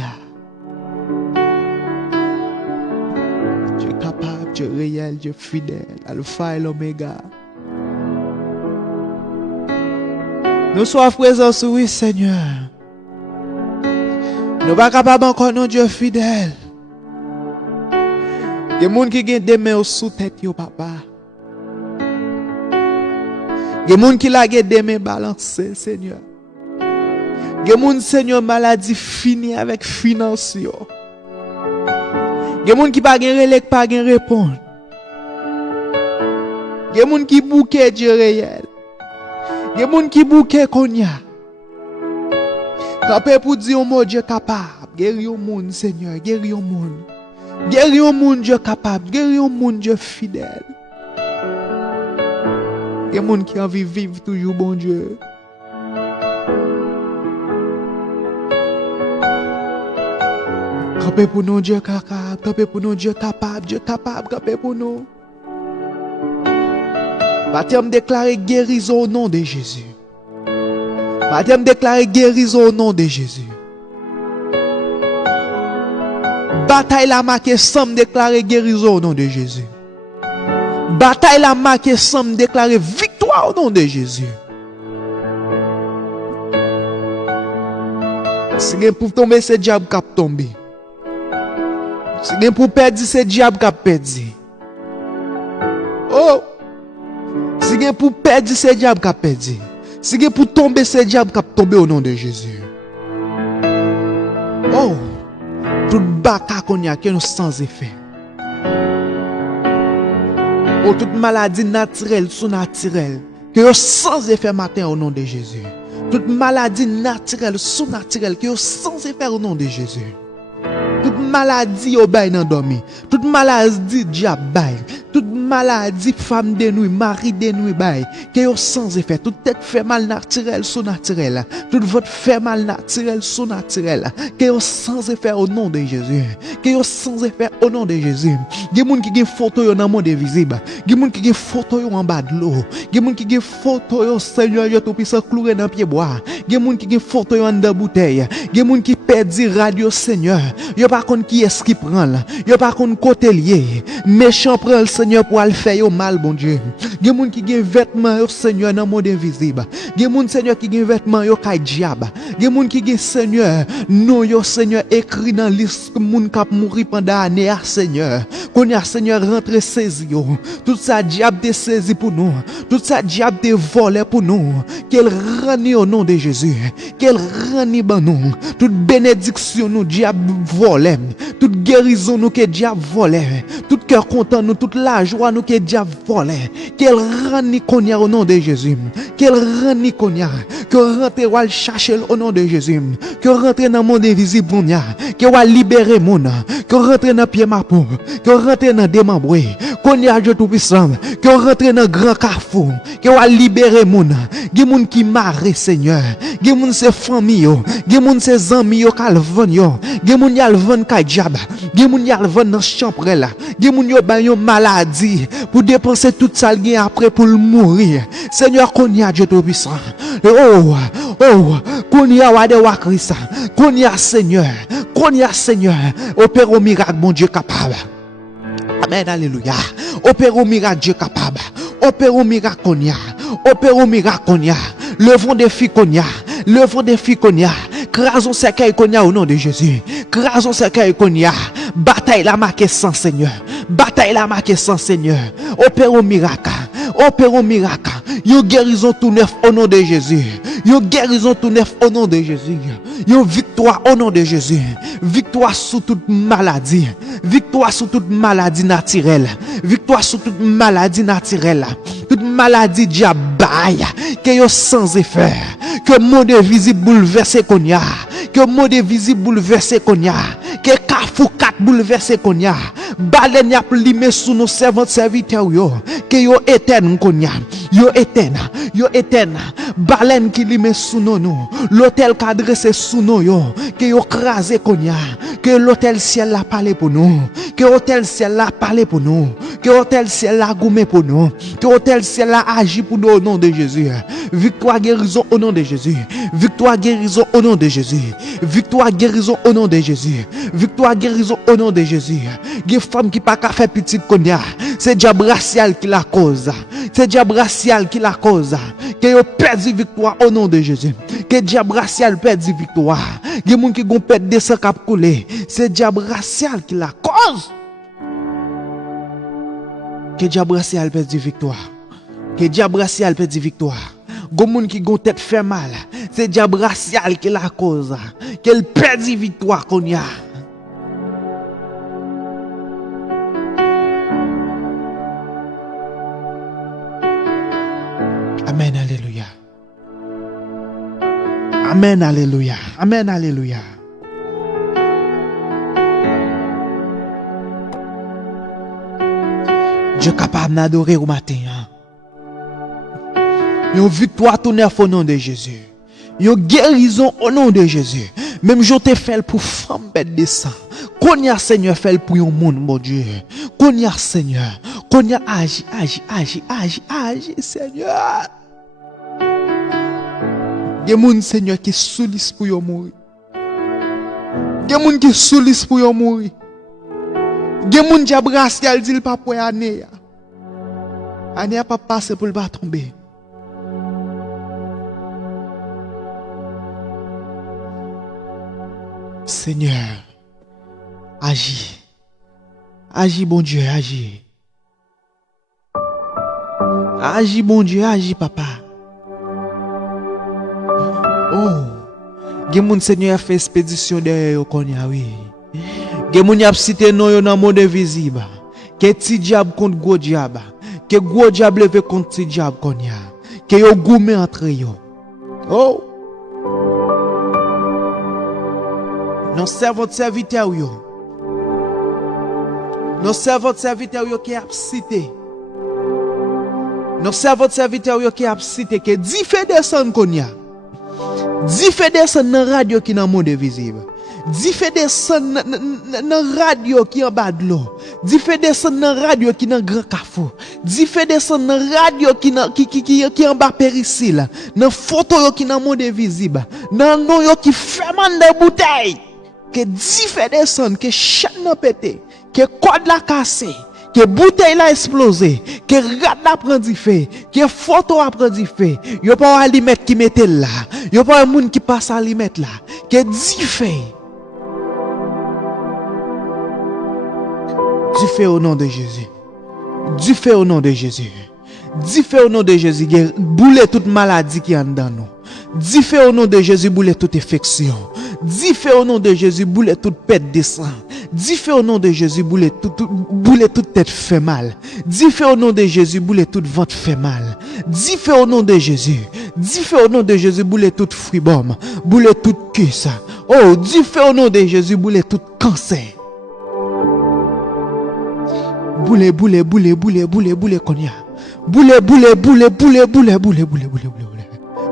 Dieu capable, Dieu réel, Dieu fidèle, Alpha et l'Oméga. Nous sommes présents sur oui, Seigneur. Nous ne sommes pas capables encore, non, Dieu fidèle. Il y a des gens qui ont des mains sous tête, papa. Il y a des gens qui ont des mains balancées, Seigneur. Il y a des gens, Seigneur, maladie finie avec finance. Il y a des gens qui n'ont pas de pas de réponse. Il y a des gens qui bouquent Dieu réel. Il y a des gens qui bouquent Konya. Capé pour dire mon Dieu capable. Guérir au monde, Seigneur. Guérir au monde. Guérir au monde, Dieu capable. Guérir au monde, Dieu fidèle. Il y a des gens qui ont envie de vivre toujours, bon Dieu. Capé pour nous, Dieu capable. Capé pour nous, Dieu capable. Dieu capable, capé pour nous. Baptême déclaré guérison au nom de Jésus. Baptême déclaré guérison au nom de Jésus. Bataille la marque somme déclaré guérison au nom de Jésus. Bataille la marque somme déclaré victoire au nom de Jésus. Si vous pour tomber, c'est diable qui a tombé. Si vous pour perdre, c'est diable qui a perdu. Oh! Si vous pour perdre, c'est diable qui a perdu. Si vous pour tomber, c'est diable qui a tombé au nom de Jésus. Oh! Tout baka qu'on y a qui est sans effet. Oh, toute maladie naturelle, sous-naturelle, qui est sans effet matin au nom de Jésus. Toute maladie naturelle, sous-naturelle, qui est sans effet au nom de Jésus. Toute maladie au bail dans dormi. Toute maladie diable bail. Toute maladie femme de nuit, mari de nuit bail. Qui est sans effet. Toute tête fait mal naturel, sous-naturel. Toute votre fait mal naturel, sous-naturel. Qui est sans effet au nom de Jésus. Qui est sans effet au nom de Jésus. Il y a des gens qui ont photo dans le monde invisible. Il y a des gens qui ont photo en bas de l'eau. Il y a des gens qui ont photo Seigneur, yo tout puissant cloué dans pied bois. Il y a des gens qui ont photo en dans bouteille. Il y a des gens qui perdent radio Seigneur. Yo pas contre qui est-ce qui prend là. Yo pas contre côté lié. Méchant prend le Seigneur pour aller faire mal bon Dieu. Il y a des gens qui ont vêtements au Seigneur dans le monde invisible. Il y a des gens Seigneur qui ont vêtements yo kay diable. Il y a des gens qui ont Seigneur non yo Seigneur écrit dans liste moun k'ap mourir pendant année Seigneur. Qu'on a Seigneur rentré saisi yo. Tout ça diable te saisi pour nous. Tout ça diable te volé pour nous. Qu'elle renie au nom de Jésus. Qu'elle renie ban nous. Toute bénédiction nous diable volé. Toute guérison nous que diable volé. Tout cœur content nous, toute la joie nous que diable volé. Qu'elle renie qu'on y a au nom de Jésus. Qu'elle renie qu'on y a. Que rentre ou al chercher au nom de Jésus. Que rentre dans le monde invisible qu'on y a. Que ou al libérer moun. Que rentre dans pied ma peau. Que rentre dans démembré. Qu'on y a Dieu tout puissant. Que rentre dans grand carrefour. Que ou al libérer moun. Gen moun qui marre Seigneur. Gen moun se famille yo. Gen moun se amis yo kal vendre yo. Gen moun yal vendre kay diable. Gen moun yal vendre dans chambre là. Gen moun yo ba yon maladie pour dépenser tout ça gen après pour mourir. Seigneur qu'on y a Dieu tout puissant. Oh qu'on y a wa de wa Christ. Qu'on y a Seigneur. Qu'on y a Seigneur. Opère au miracle mon Dieu capable. Amen alléluia. Opère au miracle Dieu capable. Opère au miracle qu'on y a. Opère au miracle qu'on y a. Levons des filles qu'on y a. Levons des filles qu'on y a. Crasons cercueil qu'on y a au nom de Jésus. Crasons cercueil qu'on y a. Bataille la marque sans Seigneur. Bataille la marque sans Seigneur. Opère au miracle. Opère au miracle. Yo guérison tout neuf au nom de Jésus. Yo guérison tout neuf au nom de Jésus. Yo victoire au nom de Jésus. Victoire sur toute maladie. Victoire sur toute maladie naturelle. Victoire sur toute maladie naturelle. Toute maladie diabaille. Que yo sans effet. Que monde visible bouleversé qu'on y a. Que monde visible bouleversé qu'on y a. Que Carrefour 4 bouleversé qu'on y a. Baleine y a plimé sous nos servantes serviteurs yo. Que yo éterne konya. Yo éterne. Baleine qui lime sous nous. L'hôtel qui adressé sous nous yo. Que yo crasé konya. Que l'hôtel ciel la parlé pour nous. Que l'hôtel ciel la parlé pour nous. Que l'hôtel ciel la goumé pour nous. Que l'hôtel ciel la agi pour nous au nom de Jésus. Victoire guérison au nom de Jésus. Victoire guérison au nom de Jésus. Victoire guérison au nom de Jésus. Victoire guérison au nom de Jésus. Des femmes qui pas qu'à faire petite konya. C'est diable racial qui la cause. C'est diable racial qui la cause. Que yo perdu victoire au nom de Jésus. Que diable racial perdu victoire. Des gens qui gon perdre des sang cap couler. C'est diable racial qui la cause. Que diable racial perdu victoire. Que diable racial perdu victoire. Gon moun qui gon tête fait mal. C'est diable racial qui la cause. Qu'elle perdu victoire qu'on y a. Amen, alléluia. Amen, alléluia. Amen, alléluia. Dieu capable d'adorer au matin. Une victoire tout neuf au nom de Jésus. Une guérison au nom de Jésus. Même je te fais pour femme bête de sang. Qu'on y a Seigneur fait pour un monde, mon Dieu. Qu'on y a Seigneur. Qu'on y a agi, Seigneur. Il y a des gens, Seigneur, qui soulis pour yon mourir. Il y a des gens qui soulis pour yon mourir. Il y a des gens qui abrassent et disent pas pour année. Année pas passer pour le pas tomber. Seigneur, agis. Agis, bon Dieu, agis. Agis, bon Dieu, agis, papa. Oh, gen Seigneur fait expédition derrière qu'on y a, oui. Gen moun y a cité non yo dans monde visible. Que ti diable contre gros diable. Que gros diable levé contre ti diable qu'on y a. Que yo goumé entre yo. Oh. Nous servons de serviteur yo. Nous servons de serviteur yo qui a cité. Nous servons de serviteur yo qui a cité que 10 fait descendre qu'on y a. 10 fait descendre dans radio qui dans monde visible. 10 fait descendre dans radio qui en bas de l'eau. 10 fait descendre dans radio qui dans grand carrefour. 10 fait descendre dans radio qui en bas péricile. Dans photo yo qui dans monde visible. Dans nom yo qui ferment des bouteilles. Que 10 fait descendre, que chaîne n'a pété, que code la cassé, que bouteille la explosé, que rat la prend du feu, que photo a prend du feu. Yo pas un limette qui mette là. Yo pas un monde qui passe à limette là. Que 10 fait. Du feu au nom de Jésus. Du feu au nom de Jésus. Du feu au nom de Jésus. Boule toute maladie qui est dans nous. Du feu au nom de Jésus. Boule toute infection. Du feu au nom de Jésus. Boule toute perte de sang. Du feu au nom de Jésus. Boule toute tête fait mal. Du feu au nom de Jésus. Boule toute ventre fait mal. Du feu au nom de Jésus. Du feu au nom de Jésus. Boule toute fribome. Boule toute cuisse. Oh, du feu au nom de Jésus. Boule tout cancer. Boule qu'on y a. Boule.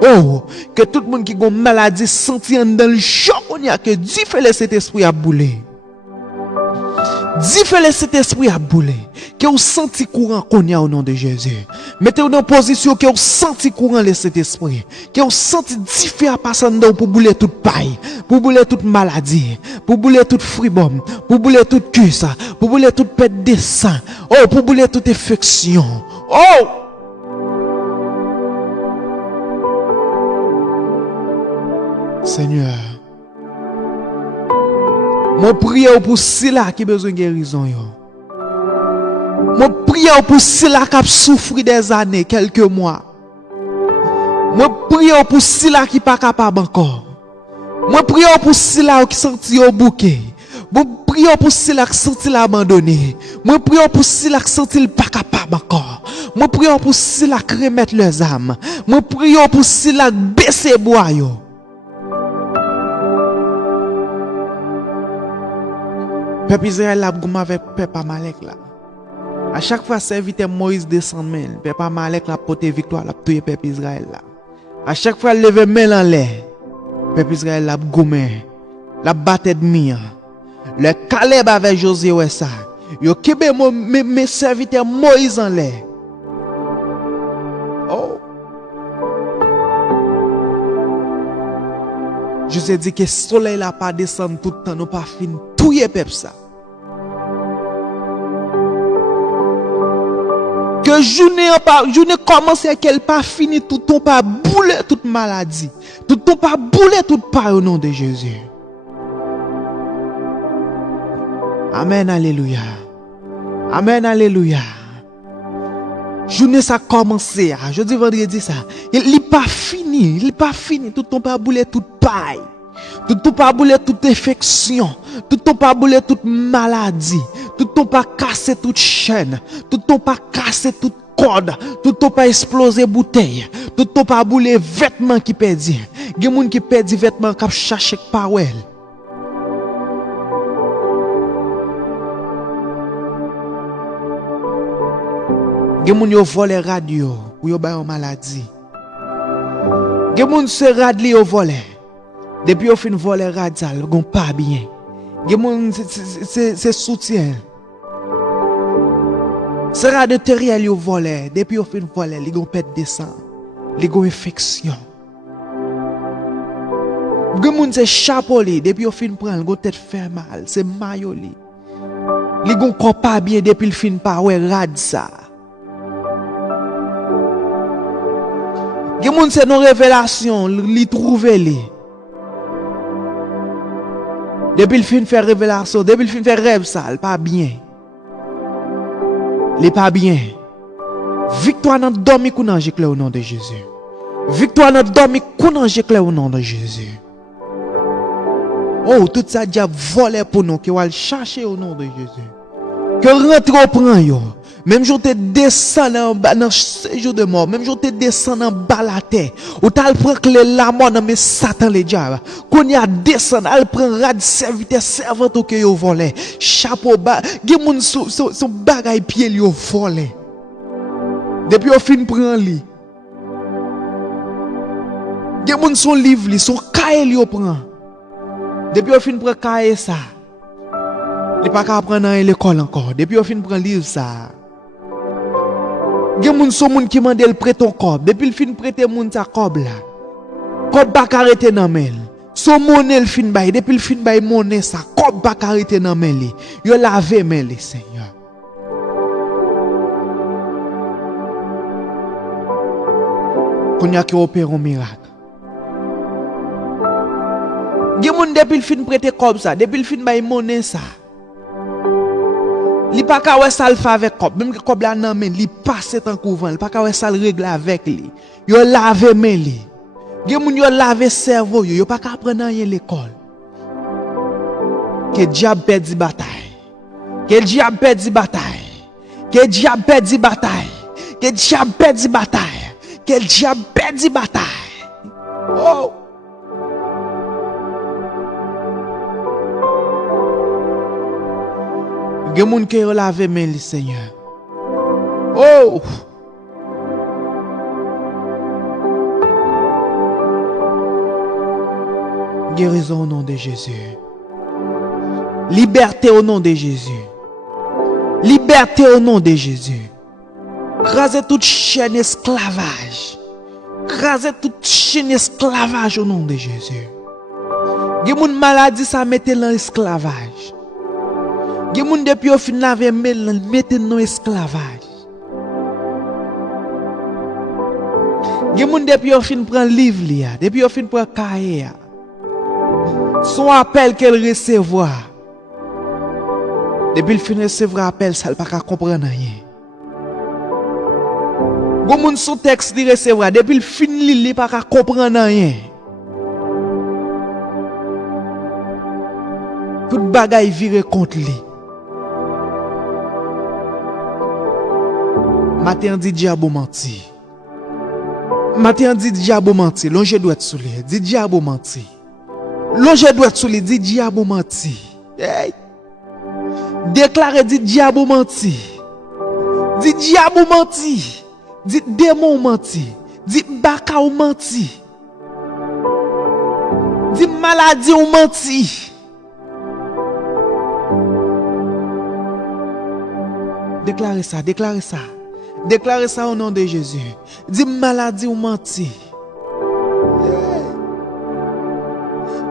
Oh, que tout le monde qui a une maladie senti dans le choc qu'on y a, que Dieu fait cet esprit à bouler. Dieu fait cet esprit à bouler. Que vous senti courant qu'on y a au nom de Jésus. Mettez-vous dans une position que vous senti courant de cet esprit. Que vous senti Dieu fait à passer dedans pour bouler toute paille, pour bouler toute maladie, pour bouler toute fribome, pour bouler toute cuisse, pour bouler toute perte de sang. Oh, pour bouler toute infection. Oh! Seigneur, mon prière pour ceux-là qui ont besoin de guérison. Mon prière pour ceux-là qui ont souffert des années, quelques mois. Mon prière pour ceux-là qui ne sont pas capables encore. Mon prière pour ceux-là qui sont au bouquet. Mon prière pour ceux-là qui sont abandonnés. Mon prière pour ceux-là qui sont pas capables encore. Mon prière pour ceux-là qui remettent leurs âmes. Mon prière pour ceux-là qui baissent les bois. Peuple Israël a goumé avec peuple Amalek là. À chaque fois serviteur Moïse descend main, peuple Amalek la porté victoire, la tuer peuple Israël là. À chaque fois lever main en l'air, peuple Israël la goumé, la battre ennemi. Le Caleb avec Josué ouais ça. Yo kebe mes serviteurs Moïse en l'air. Oh. Je sais dit que le soleil n'a pas descendu tout le temps, nous pas fini tout y peuple ça. Que journée commence et qu'elle pas fini tout ton pas bouler toute maladie. Tout ton pas bouler tout pas au nom de Jésus. Amen, alléluia. Amen, alléluia. Journée ça commencé, je dis vendredi ça. Il n'est pas fini, tout ton pas bouler toute paille. Tout ton pas bouler toute infection, tout ton pas bouler toute maladie, tout ton pas casser toute chaîne, tout ton pas casser toute corde, tout ton pas exploser bouteille, tout ton pas bouler vêtements qui perdu. Gen moun qui perdu vêtements k'ap chercher parole. Gen moun yo volé radio pour yo bay maladie. Gen moun se radio yo volé. Depuis yo fin volé radio, gon pas bien. Gen moun c'est soutien. Se radio matériel yo volé, depuis yo fin volé, li gon pète de sang, li gon infection. Gen moun se chapeau li, depuis yo fin prend, gon tête fait mal, c'est maillot li. Li gon corps pas bien depuis le fin pa ouais rad ça. Gen moun se non révélation, li trouve li. Depuis le fin faire révélation, depuis le fin faire rêve ça, pas bien. Il pas bien. Victoire dans dormi kounan j'éclaire au nom de Jésus. Victoire dans dormi kounan j'éclaire au nom de Jésus. Oh, tout ça diable volé pour nous qui va le chercher au nom de Jésus. Que rentre au prend yo. Même jour te descend en bas dans séjour de mort, même jour te descend en bas la terre. Ou t'al prend que la mort dans mes Satan les diables. Qu'on y a descend, elle prend rad serviteur servante que yo volé. Chapeau bas, gen moun son bagay pied yo volé. Depuis au fin prend li. Gen moun son livre li, son cahier yo prend. Depuis au fin prend cahier ça. Il pas qu'à prendre dans l'école encore. Depuis au fin prend livre ça. Gen moun son moun qui mande le prêter ton corps. Depuis le fin prêter moun sa corps là. Corps pas arrêter dans main. Son monnaie le fin bay. Depuis le fin bay monnaie ça. Corps pas arrêter dans main li. Yo laver main li Seigneur. Qu'on y a qui opère un miracle. Gen moun depuis le fin prêter corps ça. Depuis le fin bay monnaie ça. Li pa ka wè sal fa avec kop, même que kop la nan men, li passe tan couvent, li pa ka wè sal règle avec li. Yo lave men li. Gen moun yo lave cerveau yo pa ka prendre rien l'école. Que diable perdit bataille. Que diable perdit bataille. Que diable perdit bataille. Que diable perdit bataille. Que diable perdit bataille. Oh. Gen moun ki yo lave men li Seigneur. Oh! Guérison au nom de Jésus. Liberté au nom de Jésus. Liberté au nom de Jésus. Crasez toute chaîne esclavage. Crasez toute chaîne esclavage au nom de Jésus. Gen moun maladie ça mette dans esclavage. Gen moun depuis au fin lave mette dans esclavage. Gen moun depuis au fin prend livre li, depuis au fin prend cahier. Son appel qu'elle recevoir. Depuis le fin recevoir appel ça pas comprendre rien. Gen moun son texte li recevoir depuis le fin li pas comprendre rien. Tout bagay vire contre lui. Matin dit diable menti. Matin dit diable menti. Longe doit sous lui. Dit diable menti. Longe doit sous lui. Dit diable menti. Hey. Déclarez, dit diable menti. Dit diable menti. Dit démon menti. Dit baka ou menti. Dit maladie ou menti. Déclarez ça, déclarez ça. Déclarez ça au nom de Jésus. Dit maladie ou menti.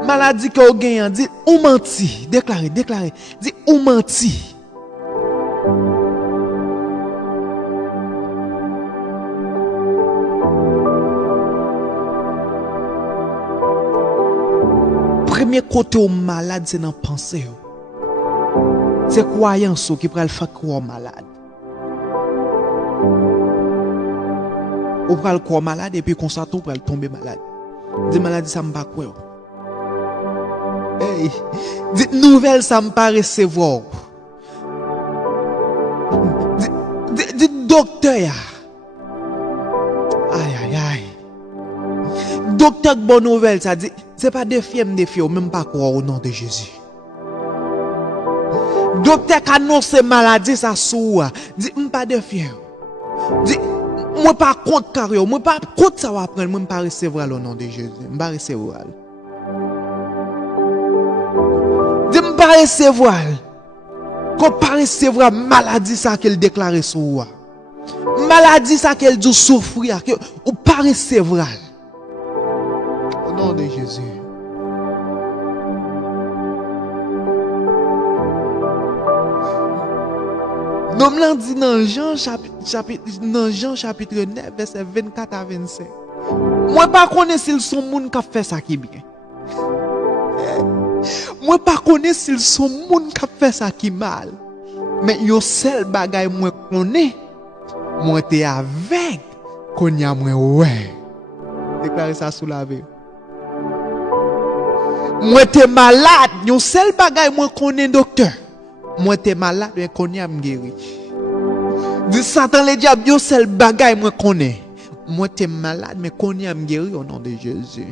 Maladie que vous gagnez, dit ou menti. Déclarez, déclarez. Dit ou menti. Premier côté au malade, c'est dans la pensée. C'est croyance qui peut le faire croire malade. Ou peut le croire malade et puis constater ou peut tomber malade. Dit maladie ça me pas quoi. Hey, dit nouvelle ça me pas recevoir. Dit docteur. Aïe aïe aïe. Docteur bonne nouvelle ça dit c'est pas de fier même pas croire au nom de Jésus. Docteur qui annonce maladie ça sou dit pas de fier. Dit moi pas contre carrière, moi pas contre ça va prendre, moi pas recevoir au nom de Jésus, pas recevoir. Dit pas recevoir. Qu'on pas recevoir maladie ça qu'elle déclare sur moi. Maladie ça qu'elle dit souffrir que ou pas recevoir. Au nom de Jésus. Nous l'avons dit dans Jean chapitre 9 verset 24 à 25. Moi pas connais s'ils sont moun qui fait ça qui bien. Moi pas connais s'ils sont moun qui fait ça qui mal. Mais yo seul bagay moi connais. Moi t'es avec qu'on y a moi ouais. Déclarez ça sous la vie. Moi t'es malade, yo seul bagay moi connais docteur. Moi t'es malade mais qu'on y a me guéri. Dit Satan le diable yo seul bagay moi connais. Moi t'es malade mais qu'on y a me guéri au nom de Jésus.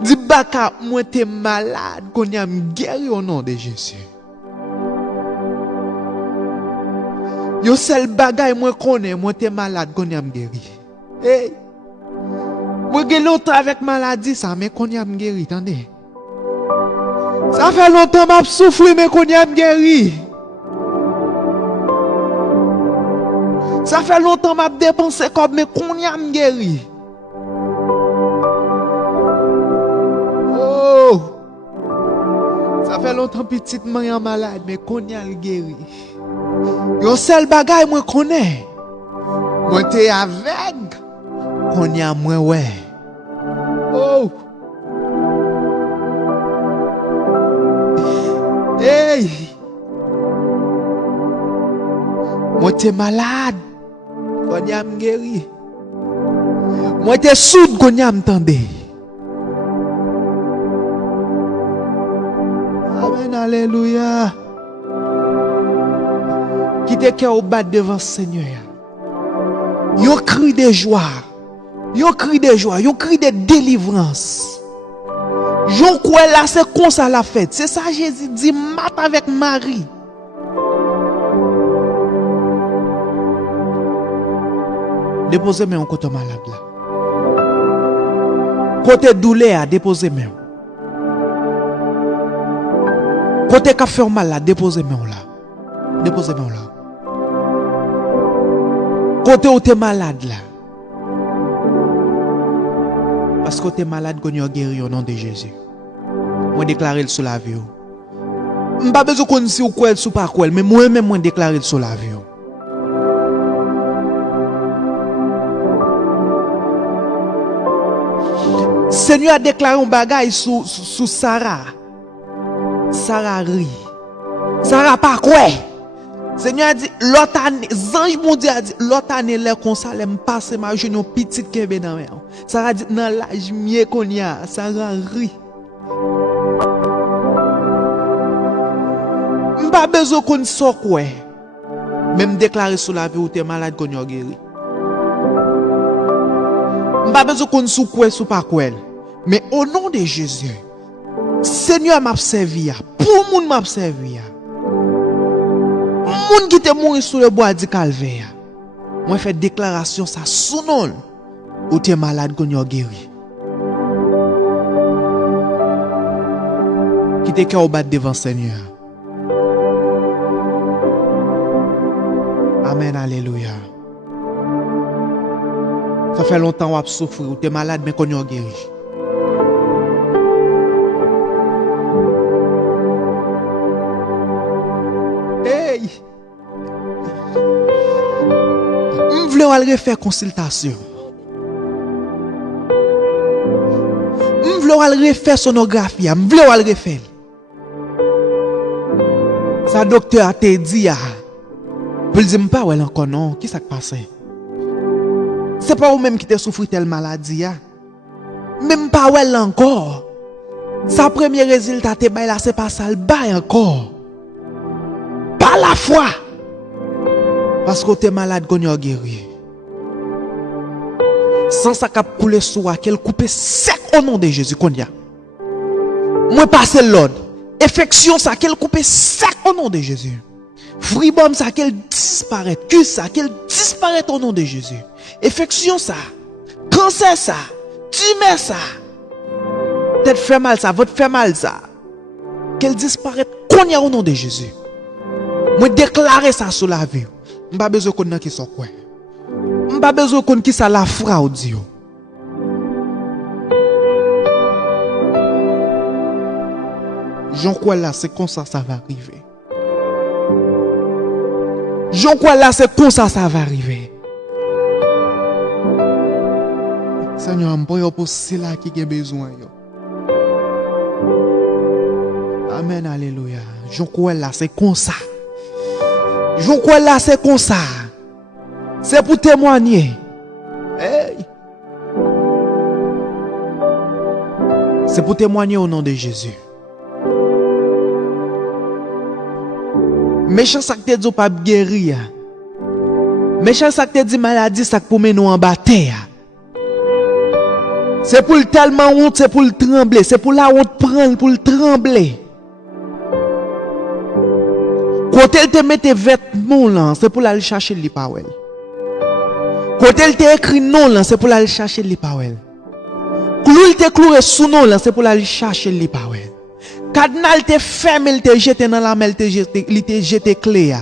Dit baka moi t'es malade qu'on y a me guéri au nom de Jésus. Yo seul bagay moi connais, moi t'es malade qu'on y a me guéri. Hey. Moi j'ai longtemps avec maladie ça mais qu'on y a me guéri, attendez. Ça fait longtemps m'a souffrir mais qu'on y a me guéri. Ça fait longtemps m'a dépensé comme mais qu'on y a me guéri. Oh. Ça fait longtemps petite maman malade mais qu'on y a le guéri. Yo seul bagay moi connais. Moi t'es avec qu'on y a moi ouais. Oh. Hey. Moi t'es malade. Qu'on y a me guéri. Moi t'es sourd qu'on y a m'tende. Amen, alléluia. Qui te cœur au bas devant Seigneur. Yon cri de joie. Yon cri de joie. Yon cri de délivrance. Yon quoi là c'est comme ça la fête. C'est ça Jésus dit mat avec Marie. Déposez main côté malade là. Côté douleur, déposez main. Côté qu'a fait mal là, déposez main là. Déposez main là. Côté où tu es malade là. Parce que tu es malade qu'on y guéri au nom de Jésus. Moi déclarer le sur la vie. Je pas besoin qu'on si ou quoi ou pas quoi, mais moi même moi déclarer le sur la vie. Seigneur a déclaré un bagage sous Sarah. Sarah rit. Sarah pas quoi. Seigneur a dit l'autre année, ange mon Dieu a dit l'autre année là comme ça l'aime passer ma jeune petite kebe dans mer. Sarah dit dans l'âge mieux qu'on y a, Sarah rit. Pas besoin qu'on soit quoi. Même déclarer sur la vie où tu es malade qu'on y a guéri. Pas besoin qu'on soit quoi sous pas quoi. Mais au nom de Jésus, Seigneur m'a servi, pour moun m'a servi. Moun qui te mouri sous le bois du calvaire. Moi fait déclaration ça sous nom ou t'es malade qu'on y guéri. Qui te cœur au bas devant Seigneur. Amen, alléluia. Ça fait longtemps qu'on a souffert, ou t'es malade mais qu'on y guéri. Hey! Je voulais refaire consultation. Je voulais refaire sonographie. Je voulais refaire. Sa docteur a te dit, pour dire pas ouais encore non, qui ça passe? C'est pas vous même qui te souffre telle maladie. Même pas ouais encore. Sa premier résultat te bail là c'est pas ça le bail encore. Pas la foi. Parce que tu es malade qu'on y a guéri. Sans ça cap couler sur qu'elle coupe sec au nom de Jésus qu'on y a. Moi passer l'ordre. Infection ça qu'elle coupe sec au nom de Jésus. Fribom ça qu'elle disparaît. Que ça qu'elle disparaît au nom de Jésus. Infection ça. Cancer ça. Tumeur ça. Tête fait mal ça. Votre fait mal ça. Qu'elle disparaît qu'on y a au nom de Jésus. Moi déclarer ça sur la vie. M'pas besoin qu'on qui sont quoi. M'pas besoin qu'on qui ça la fraude yo. J'en crois là c'est comme ça va arriver. J'en crois là c'est comme ça va arriver. Seigneur, m'prie pour ceux-là qui ont besoin yo. Amen, alléluia. J'en crois là c'est comme ça. Je crois là c'est comme ça. C'est pour témoigner. Hey. C'est pour témoigner au nom de Jésus. Méchant ça que te dit pas guérir. Méchant ça que te dit maladie ça pour mener nous en bataille. C'est pour tellement honte, c'est pour le trembler, c'est pour la honte prendre pour le trembler. Quand elle te mette vêtements là, c'est pour aller chercher les paroles. Quand elle te écrit non là, c'est pour aller chercher les paroles. Quand elle te cloué sous non là, c'est pour aller chercher les paroles. Cadenas te ferme, il te jette dans la main, il te jette clé.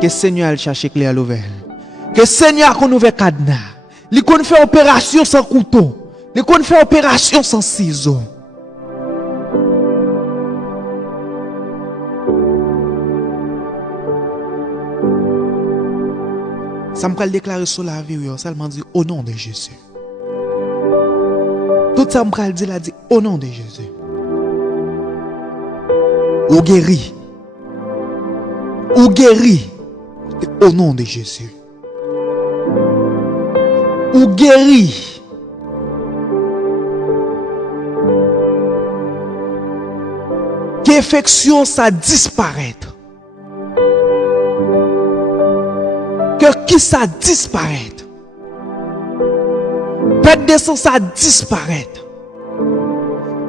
Que Seigneur aille chercher clé à l'ouvert. Que Seigneur qu'on ouvre cadenas. Il qu'on fait opération sans couteau. Il qu'on fait opération sans ciseaux. Ça me peut déclarer sur la vie, seulement dit au nom de Jésus. Tout ça me peut dire au nom de Jésus. Ou guéri. Ou guéri. Au nom de Jésus. Ou guéri. Qu'infection ça disparaît. Que qui ça disparaît. Perte de sang ça disparaît.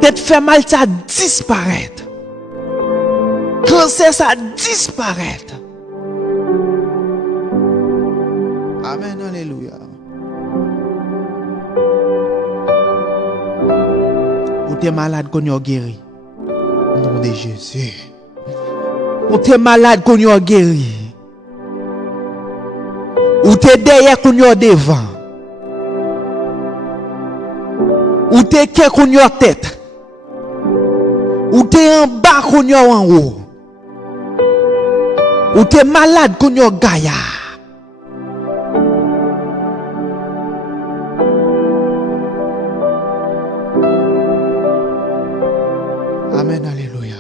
Tête fait mal ça disparaît. Cancer ça disparaît. Amen, alléluia. Ou t'es malade qu'on y a guéri. Au nom de Jésus. Ou t'es malade qu'on y a guéri. Ou t'es derrière qu'on y a devant. Ou t'es qu'est qu'on y a tête. Ou t'es en bas qu'on y a en haut. Ou t'es malade qu'on y a gaïa. Amen, alléluia.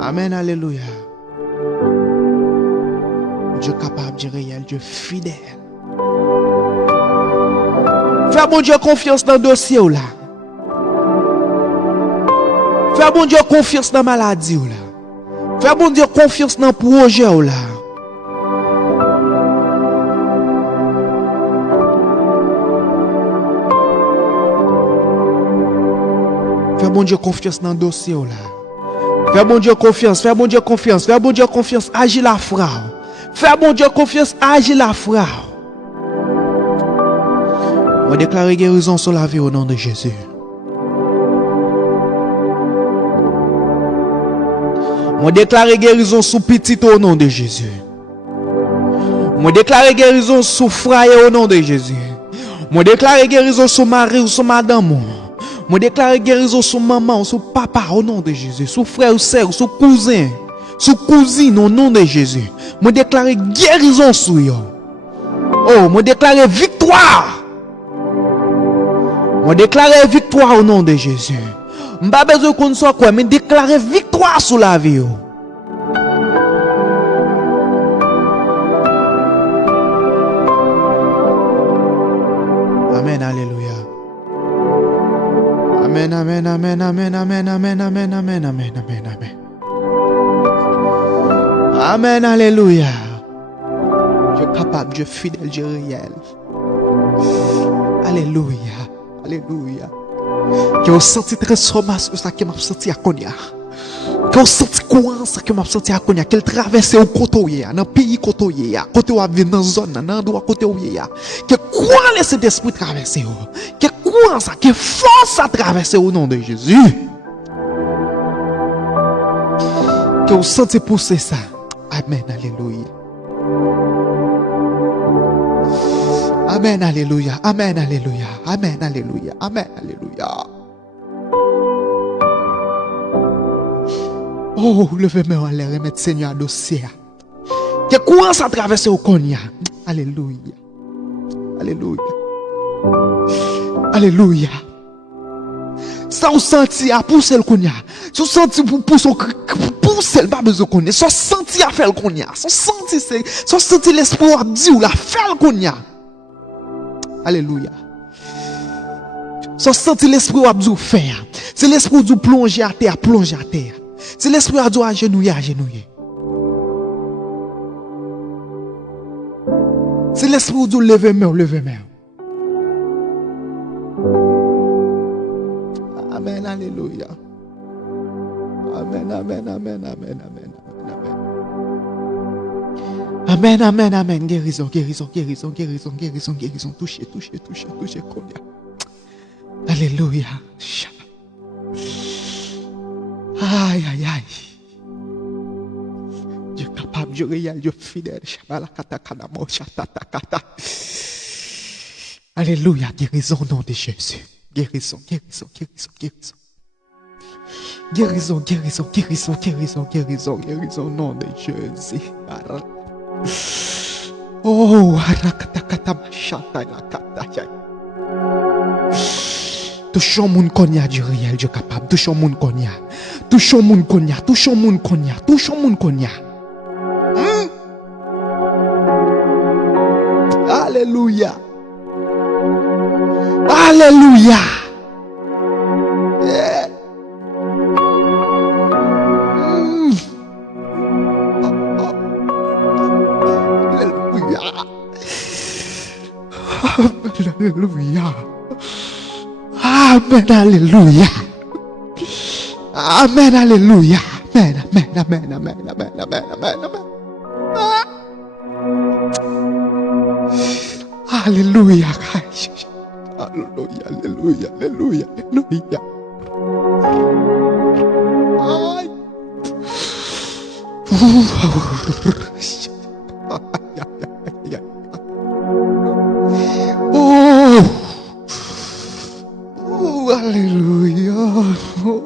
Amen, alléluia. Dieu capable, Dieu réel, Dieu fidèle. Fais bon Dieu confiance dans le dossier là. Fais bon Dieu confiance dans la maladie là. Fais bon Dieu confiance dans le projet là. Fais bon Dieu confiance dans le dossier là. Fais bon Dieu confiance, fais bon Dieu confiance, fais bon Dieu confiance, agis la frère. Fais bon Dieu confiance, agis la frère. On déclare guérison sur la vie au nom de Jésus. On déclare guérison sur petit au nom de Jésus. On déclare guérison sur frère au nom de Jésus. On déclare guérison sur mari ou sur madame. On déclare guérison sur maman ou sur papa au nom de Jésus. Sur frère ou sœur, sur cousin, sur cousine au nom de Jésus. On déclare guérison sur eux. Oh, on déclare victoire. On déclare victoire au nom de Jésus. Je n'ai pas besoin qu'on soit quoi, mais déclarer victoire sur la vie. Amen, alléluia. Amen, amen, amen, amen, amen, amen, amen, amen, amen, amen, amen. Amen, alléluia. Dieu capable, Dieu fidèle, Dieu réel. Alléluia, alléluia. Que vous sentez transformation, ça que m'a senti à Konya. Que vous sentez courant, ça que m'a senti à Konya. Qu'elle traverse au côté, dans le pays côté, côté où vient dans la zone, dans l'endroit côté où il y a. Que courant laisse d'esprit traverser. Que courant ça, que force à traverser au nom de Jésus. Que vous sentez pousser ça. Amen, alléluia. Amen, alléluia. Amen, alléluia. Amen, alléluia. Amen, alléluia. Oh, levez-moi en l'air et mettez Seigneur à dossier. Que courant ça traverser au Konya. Alléluia. Alléluia. Alléluia. Ça vous senti à pousser le Konya. Ça vous senti pour pousser le pas besoin Konya. Ça senti à faire le Konya. Ça senti l'espoir à dire la faire le Konya. Alléluia. Ça senti l'esprit à dire faire. C'est l'esprit de plonger à terre, plonger à terre. C'est l'esprit à dire agenouiller, agenouiller. C'est l'esprit de lever main, lever main. Amen, alléluia. Amen, amen, amen, amen, amen, amen. Amen, amen, amen. Guérison, guérison, guérison, guérison, guérison, guérison. Touchez, touchez, touchez, touchez. Alléluia. Aïe, aïe, aïe. Dieu capable, Dieu réel, Dieu fidèle. Alléluia. Guérison au nom de Jésus. Guérison, guérison, guérison, guérison. Guérison, guérison, guérison, guérison, guérison, guérison au nom de Jésus. Oh, touchons mon konya du réel, Dieu capable. Touchons mon konya. Touchons mon konya. Touchons mon konya. Touchons mon konya. Alléluia. Alléluia. Yeah. Alléluia. Amen, alléluia. Amen, alléluia. Amen, amen, amen, amen, amen, amen, amen, amen. Alléluia. Alléluia, alléluia, alléluia, alléluia. Aïe. Oh. Oh, alléluia. Oh.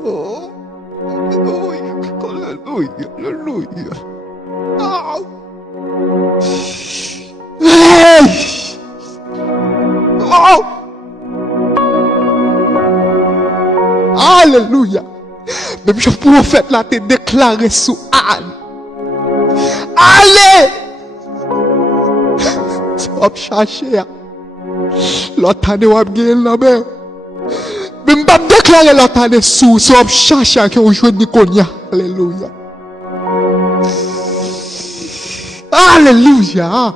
Alléluia, alléluia. Oh. Hey. Oh. Alléluia. Même je prophète là te déclaré sous Anne. Allez. Stop chercher. L'autre année, on va gagner la main. Même pas déclarer l'autre année sous. Stop chercher que on joue de Konya. Alléluia. Alléluia.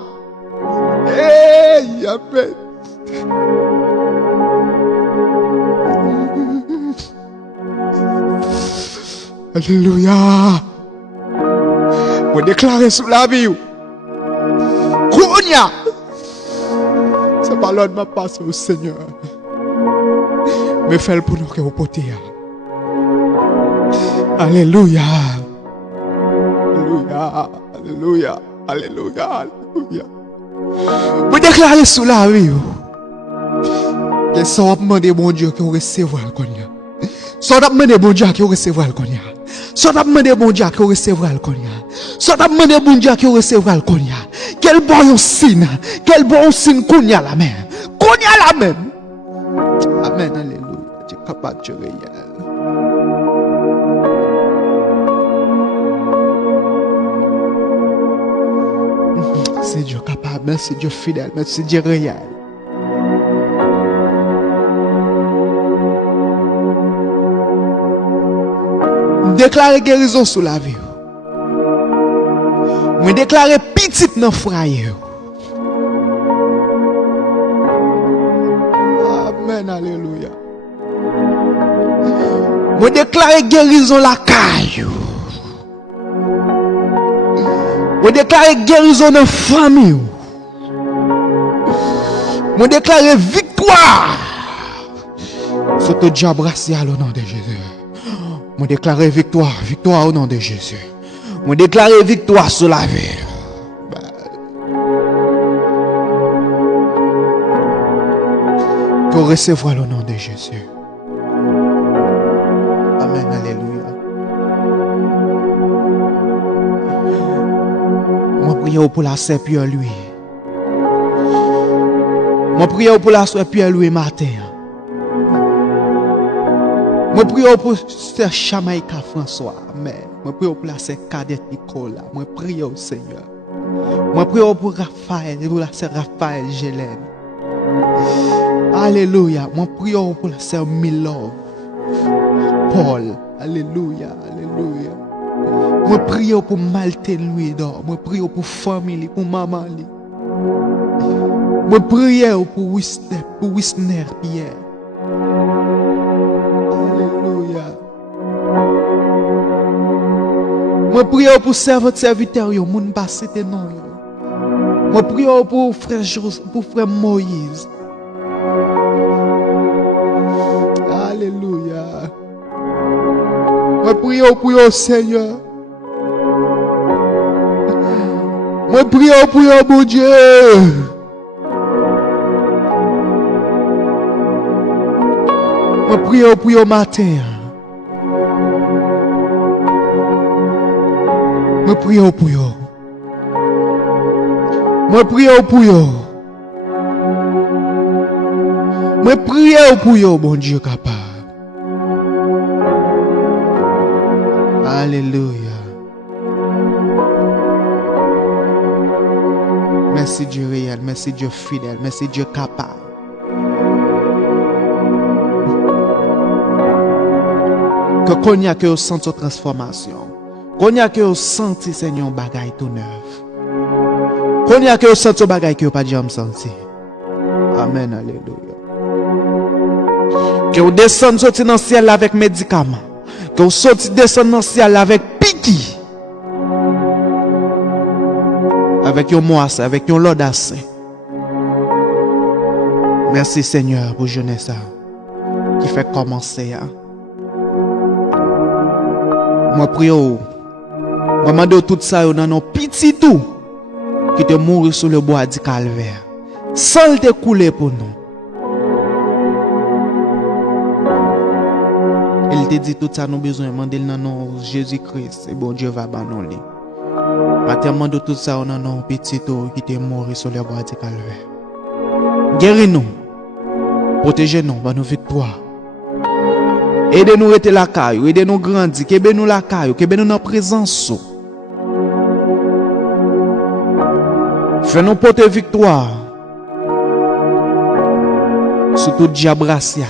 Hey, amen. Alléluia. Moi déclarer sous la vie. Kounia. C'est pas l'ordre m'a passé au Seigneur. Mais fais-le pour nous que vous portez. Alléluia. Alléluia. Alléluia. Alléluia. Alléluia. Vous déclarez sous la vie. Que ça va demander mon Dieu que vous recevez le Konya. Ça va demander mon Dieu que vous recevez le Konya. Ça va demander mon Dieu que vous recevez le Konya. Ça va demander mon Dieu que vous recevez le Konya. Quel bon signe. Quel bon signe Konya la même. Konya la même. Amen. Alléluia. Tu es capable de réel. C'est Dieu capable, merci Dieu fidèle, merci Dieu réel. Déclarer guérison sous la vie. Je déclarer petite dans frère. Amen, alléluia. Je déclarer guérison la caille. Je déclare guérison dans la famille. Je déclare victoire sur tout diable racial au nom de Jésus. Je déclare victoire, victoire au nom de Jésus. Je déclare victoire sur la vie. Pour recevoir le nom de Jésus. Amen, alléluia. Moi prie pour la sœur Pierre-Louis. Moi prie pour la sœur Pierre-Louis matin. Moi prie pour sœur Chamaïka François. Amen. Moi prie pour la sœur Cadette Nicolas. Moi prie au Seigneur. Moi prie pour Raphaël, pour la sœur Raphaël Gélène. Alléluia. Moi prie pour la sœur Milov. Paul. Alléluia. Alléluia. Moi prie pour Malte Louis d'or. Moi prie pour famille, pour maman. Moi prie pour Wisner Pierre. Alléluia. Moi prie pour serviteur, moun pas c'était non. Moi prie pour frère Moïse. Alléluia. Moi prie pour le Seigneur. Moi prie pour mon Dieu. Moi prie pour le matin. Moi prie pour eux. Moi prie pour eux. Moi prie pour eux, mon Dieu capable. Alléluia. Merci Dieu réel, merci Dieu fidèle, merci Dieu capable. Que qu'on y a que au senti transformation. Qu'on y a que au senti Seigneur bagaille tout neuf. Qu'on y a que au senti bagaille que pas jamais senti. Amen, alléluia. Que vous descendez sortir dans le ciel avec médicaments. Que vous sortez descendre dans le ciel avec piqui. Avec un moisse, avec un l'audace. Merci Seigneur pour jeunesse qui fait commencer. Moi prie, moi demande tout ça dans nos petits tout qui te mourir sur le bois du calvaire. Sans te couler pour nous. Il te dit tout ça nous besoin demander dans nom Jésus-Christ et bon Dieu va banonner. Matin demande tout ça dans nos petits tout qui te mourir sur le bois du calvaire. Guéris-nous. Protégez-nous par nos victoires. Aidez-nous à rester la caille, aidez-nous à grandir, aidez-nous la caille, aidez-nous dans la présence. Fais-nous porter victoire sur tout diable racial,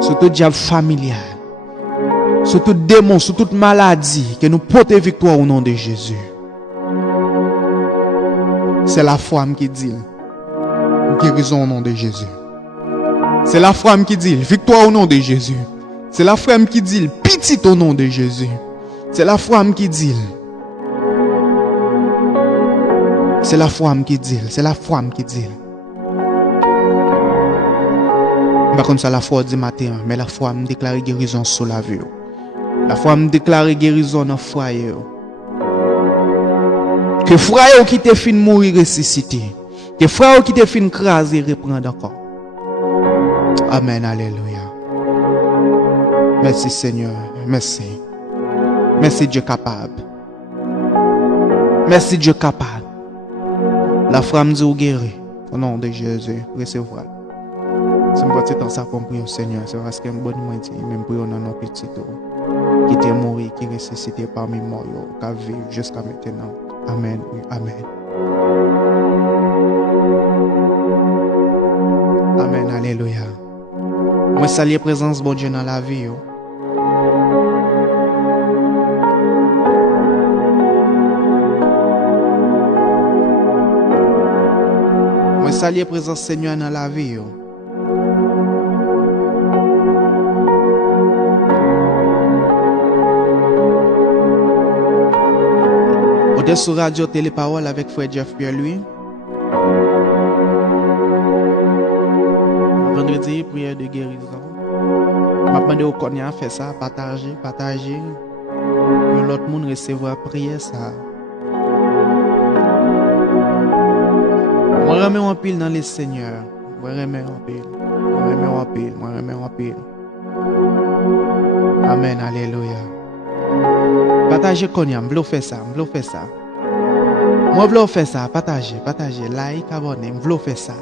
sur tout diable familial, sur tout démon, sur toute maladie, que nous porter victoire au nom de Jésus. C'est la foi qui dit guérison au nom de Jésus. C'est la foi qui dit victoire au nom de Jésus. C'est la foi qui dit, petit au nom de Jésus. C'est la foi qui dit. C'est la foi qui dit. C'est la foi qui dit. Pas comme ça la foi du matin, mais la foi me déclare guérison sur la vie. La foi me déclare guérison dans le foyer. Que frère qui te fin mourir ressuscité. Que frère qui te fin craser reprendre encore. Amen, alléluia. Merci Seigneur, merci. Merci Dieu capable. Merci Dieu capable. La foi me dit guérir. Au nom de Jésus, recevoir. Si je suis dans ça pour prier au Seigneur, c'est parce que je suis bon, même pour nos petits qui étaient morts, qui ressuscités parmi les morts, qui vivent jusqu'à maintenant. Amen, amen. Amen, alléluia. Moi, salue la présence de bon Dieu dans la vie. Moi, salue la présence du Seigneur dans la vie. On est sur Radio Téléparole avec Frère Jeff Pierre-Louis. Vendredi, prière de guérison. Je demande au Konya à faire ça, partager. Que l'autre monde recevra prière ça. Moi, je remets en pile dans les seigneurs. Moi, je remets en pile. Amen, alléluia. Partagez Konya, je veux faire ça. Moi, je veux faire ça, partagez, like, abonnez, je veux faire ça.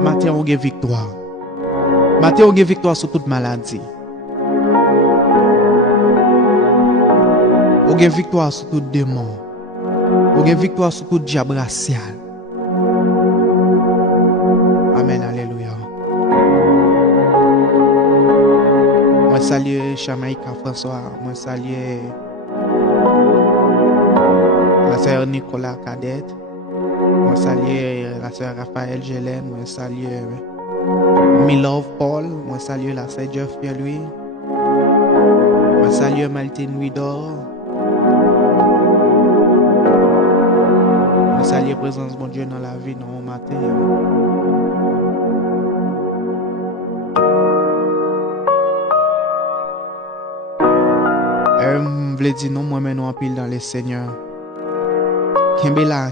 Matin, on a victoire. Matin, on a victoire sur toute maladie. On a victoire sur tout démon. On a victoire sur tout diable racial. Amen, alléluia. Moi, salue Jamaïca François. Moi, salue la sœur Nicolas Cadette. Moi, salue la sœur Raphaël Gélène. Moi, salue Milove Paul. Moi, salue la sœur Jeff Pierre-Louis. Moi, salue Maltine Widor. Moi, salue la présence de mon Dieu dans la vie, dans mon matin. Je voulais dire non, moi, maintenant, en pile dans les seigneurs. Kembela.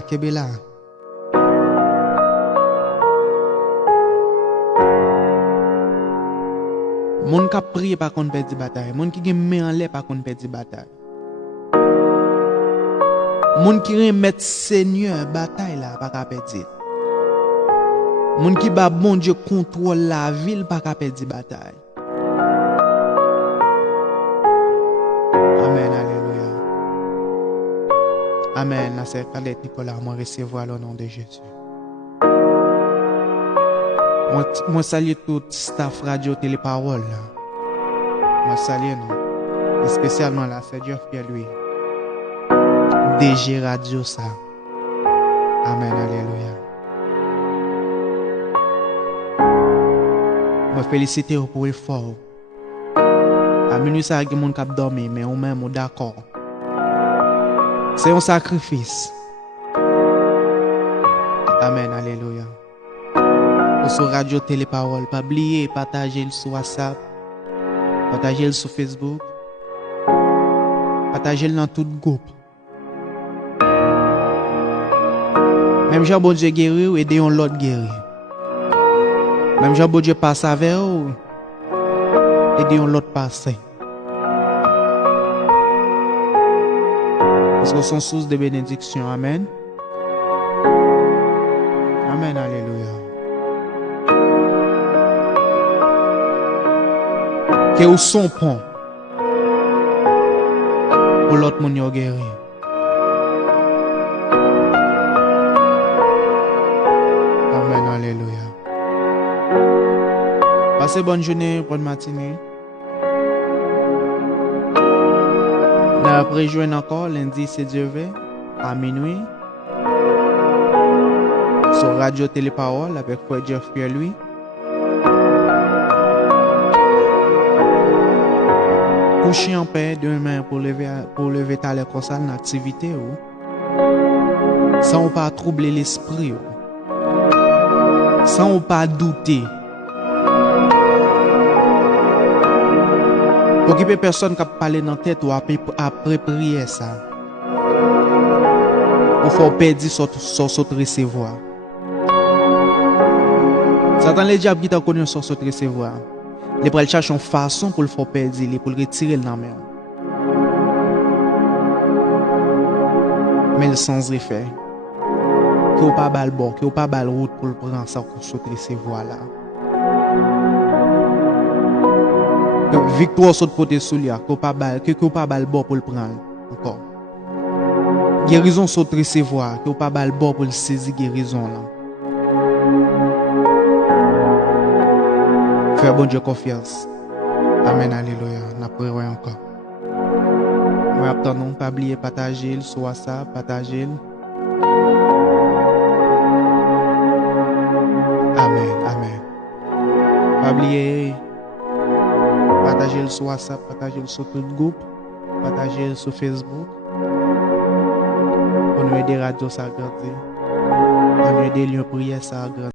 Moun qui prie par contre perdre bataille. Moun qui met en l'air par contre perdre bataille. Moun qui remet Seigneur bataille là pas perdre. Moun qui ba bon Dieu contrôle la ville pas perdre bataille. Amen, alléluia. Amen, la sœur Calette Nicolas, moi recevoir le nom de Jésus. Moi salue tout staff radio Téléparole. Moi salue nous. Et spécialement la sœur Jeff Pierre-Louis. DG Radio ça. Amen, alléluia. Moi félicite pour l'effort. À minuit ça qui mon cap dormir mais on même d'accord. C'est un sacrifice. Amen, alléluia. Sur Radio Téléparole, pas oublier partager le sur WhatsApp, partager le sur Facebook, partager le dans tout groupe. Même Jean bon Dieu guéri ou aider l'autre guéri. Même Jean bon Dieu passe avec ou aider l'autre passer. Parce que sont source de bénédiction. Amen. Amen, alléluia. Que ou son pont pour l'autre monde yo guéri. Amen, alléluia. Passez bonne journée, bonne matinée. Après joindre encore lundi c'est Dieu veut à minuit. Sur sur Radio Téléparole avec Frère Jeff Pierre-Louis. Coucher en paix demain pour lever ta l'air comme ça une activité sans pas troubler l'esprit sans pas douter. Occuper personne qui a parlé dans la tête ou après prier ça. Ou faut perdre sur recevoir. Satan le diable qui t'a connu sur recevoir. Il va chercher une façon pour le faire perdre, pour le retirer dans la main. Mais le sans effet. Qui n'a pas de bon, qui n'a pas de route pour le prendre ça pour sauter recevoir là. Victoire saute côté sous lui, qui n'a pas de bon pour le prendre encore. Guérison saute recevoir, qui n'a pas de bon pour le saisir guérison là. Faire bon Dieu confiance. Amen, alléluia. N'a pas encore. Moi, attendons, pas oublier partager sur WhatsApp, partager. Amen, amen. Pas oublier partager sur WhatsApp, partager sur tout le groupe, partager sur Facebook. Pour nous aider Radio Sagradé. Pour nous aider lieu prière Sagradé.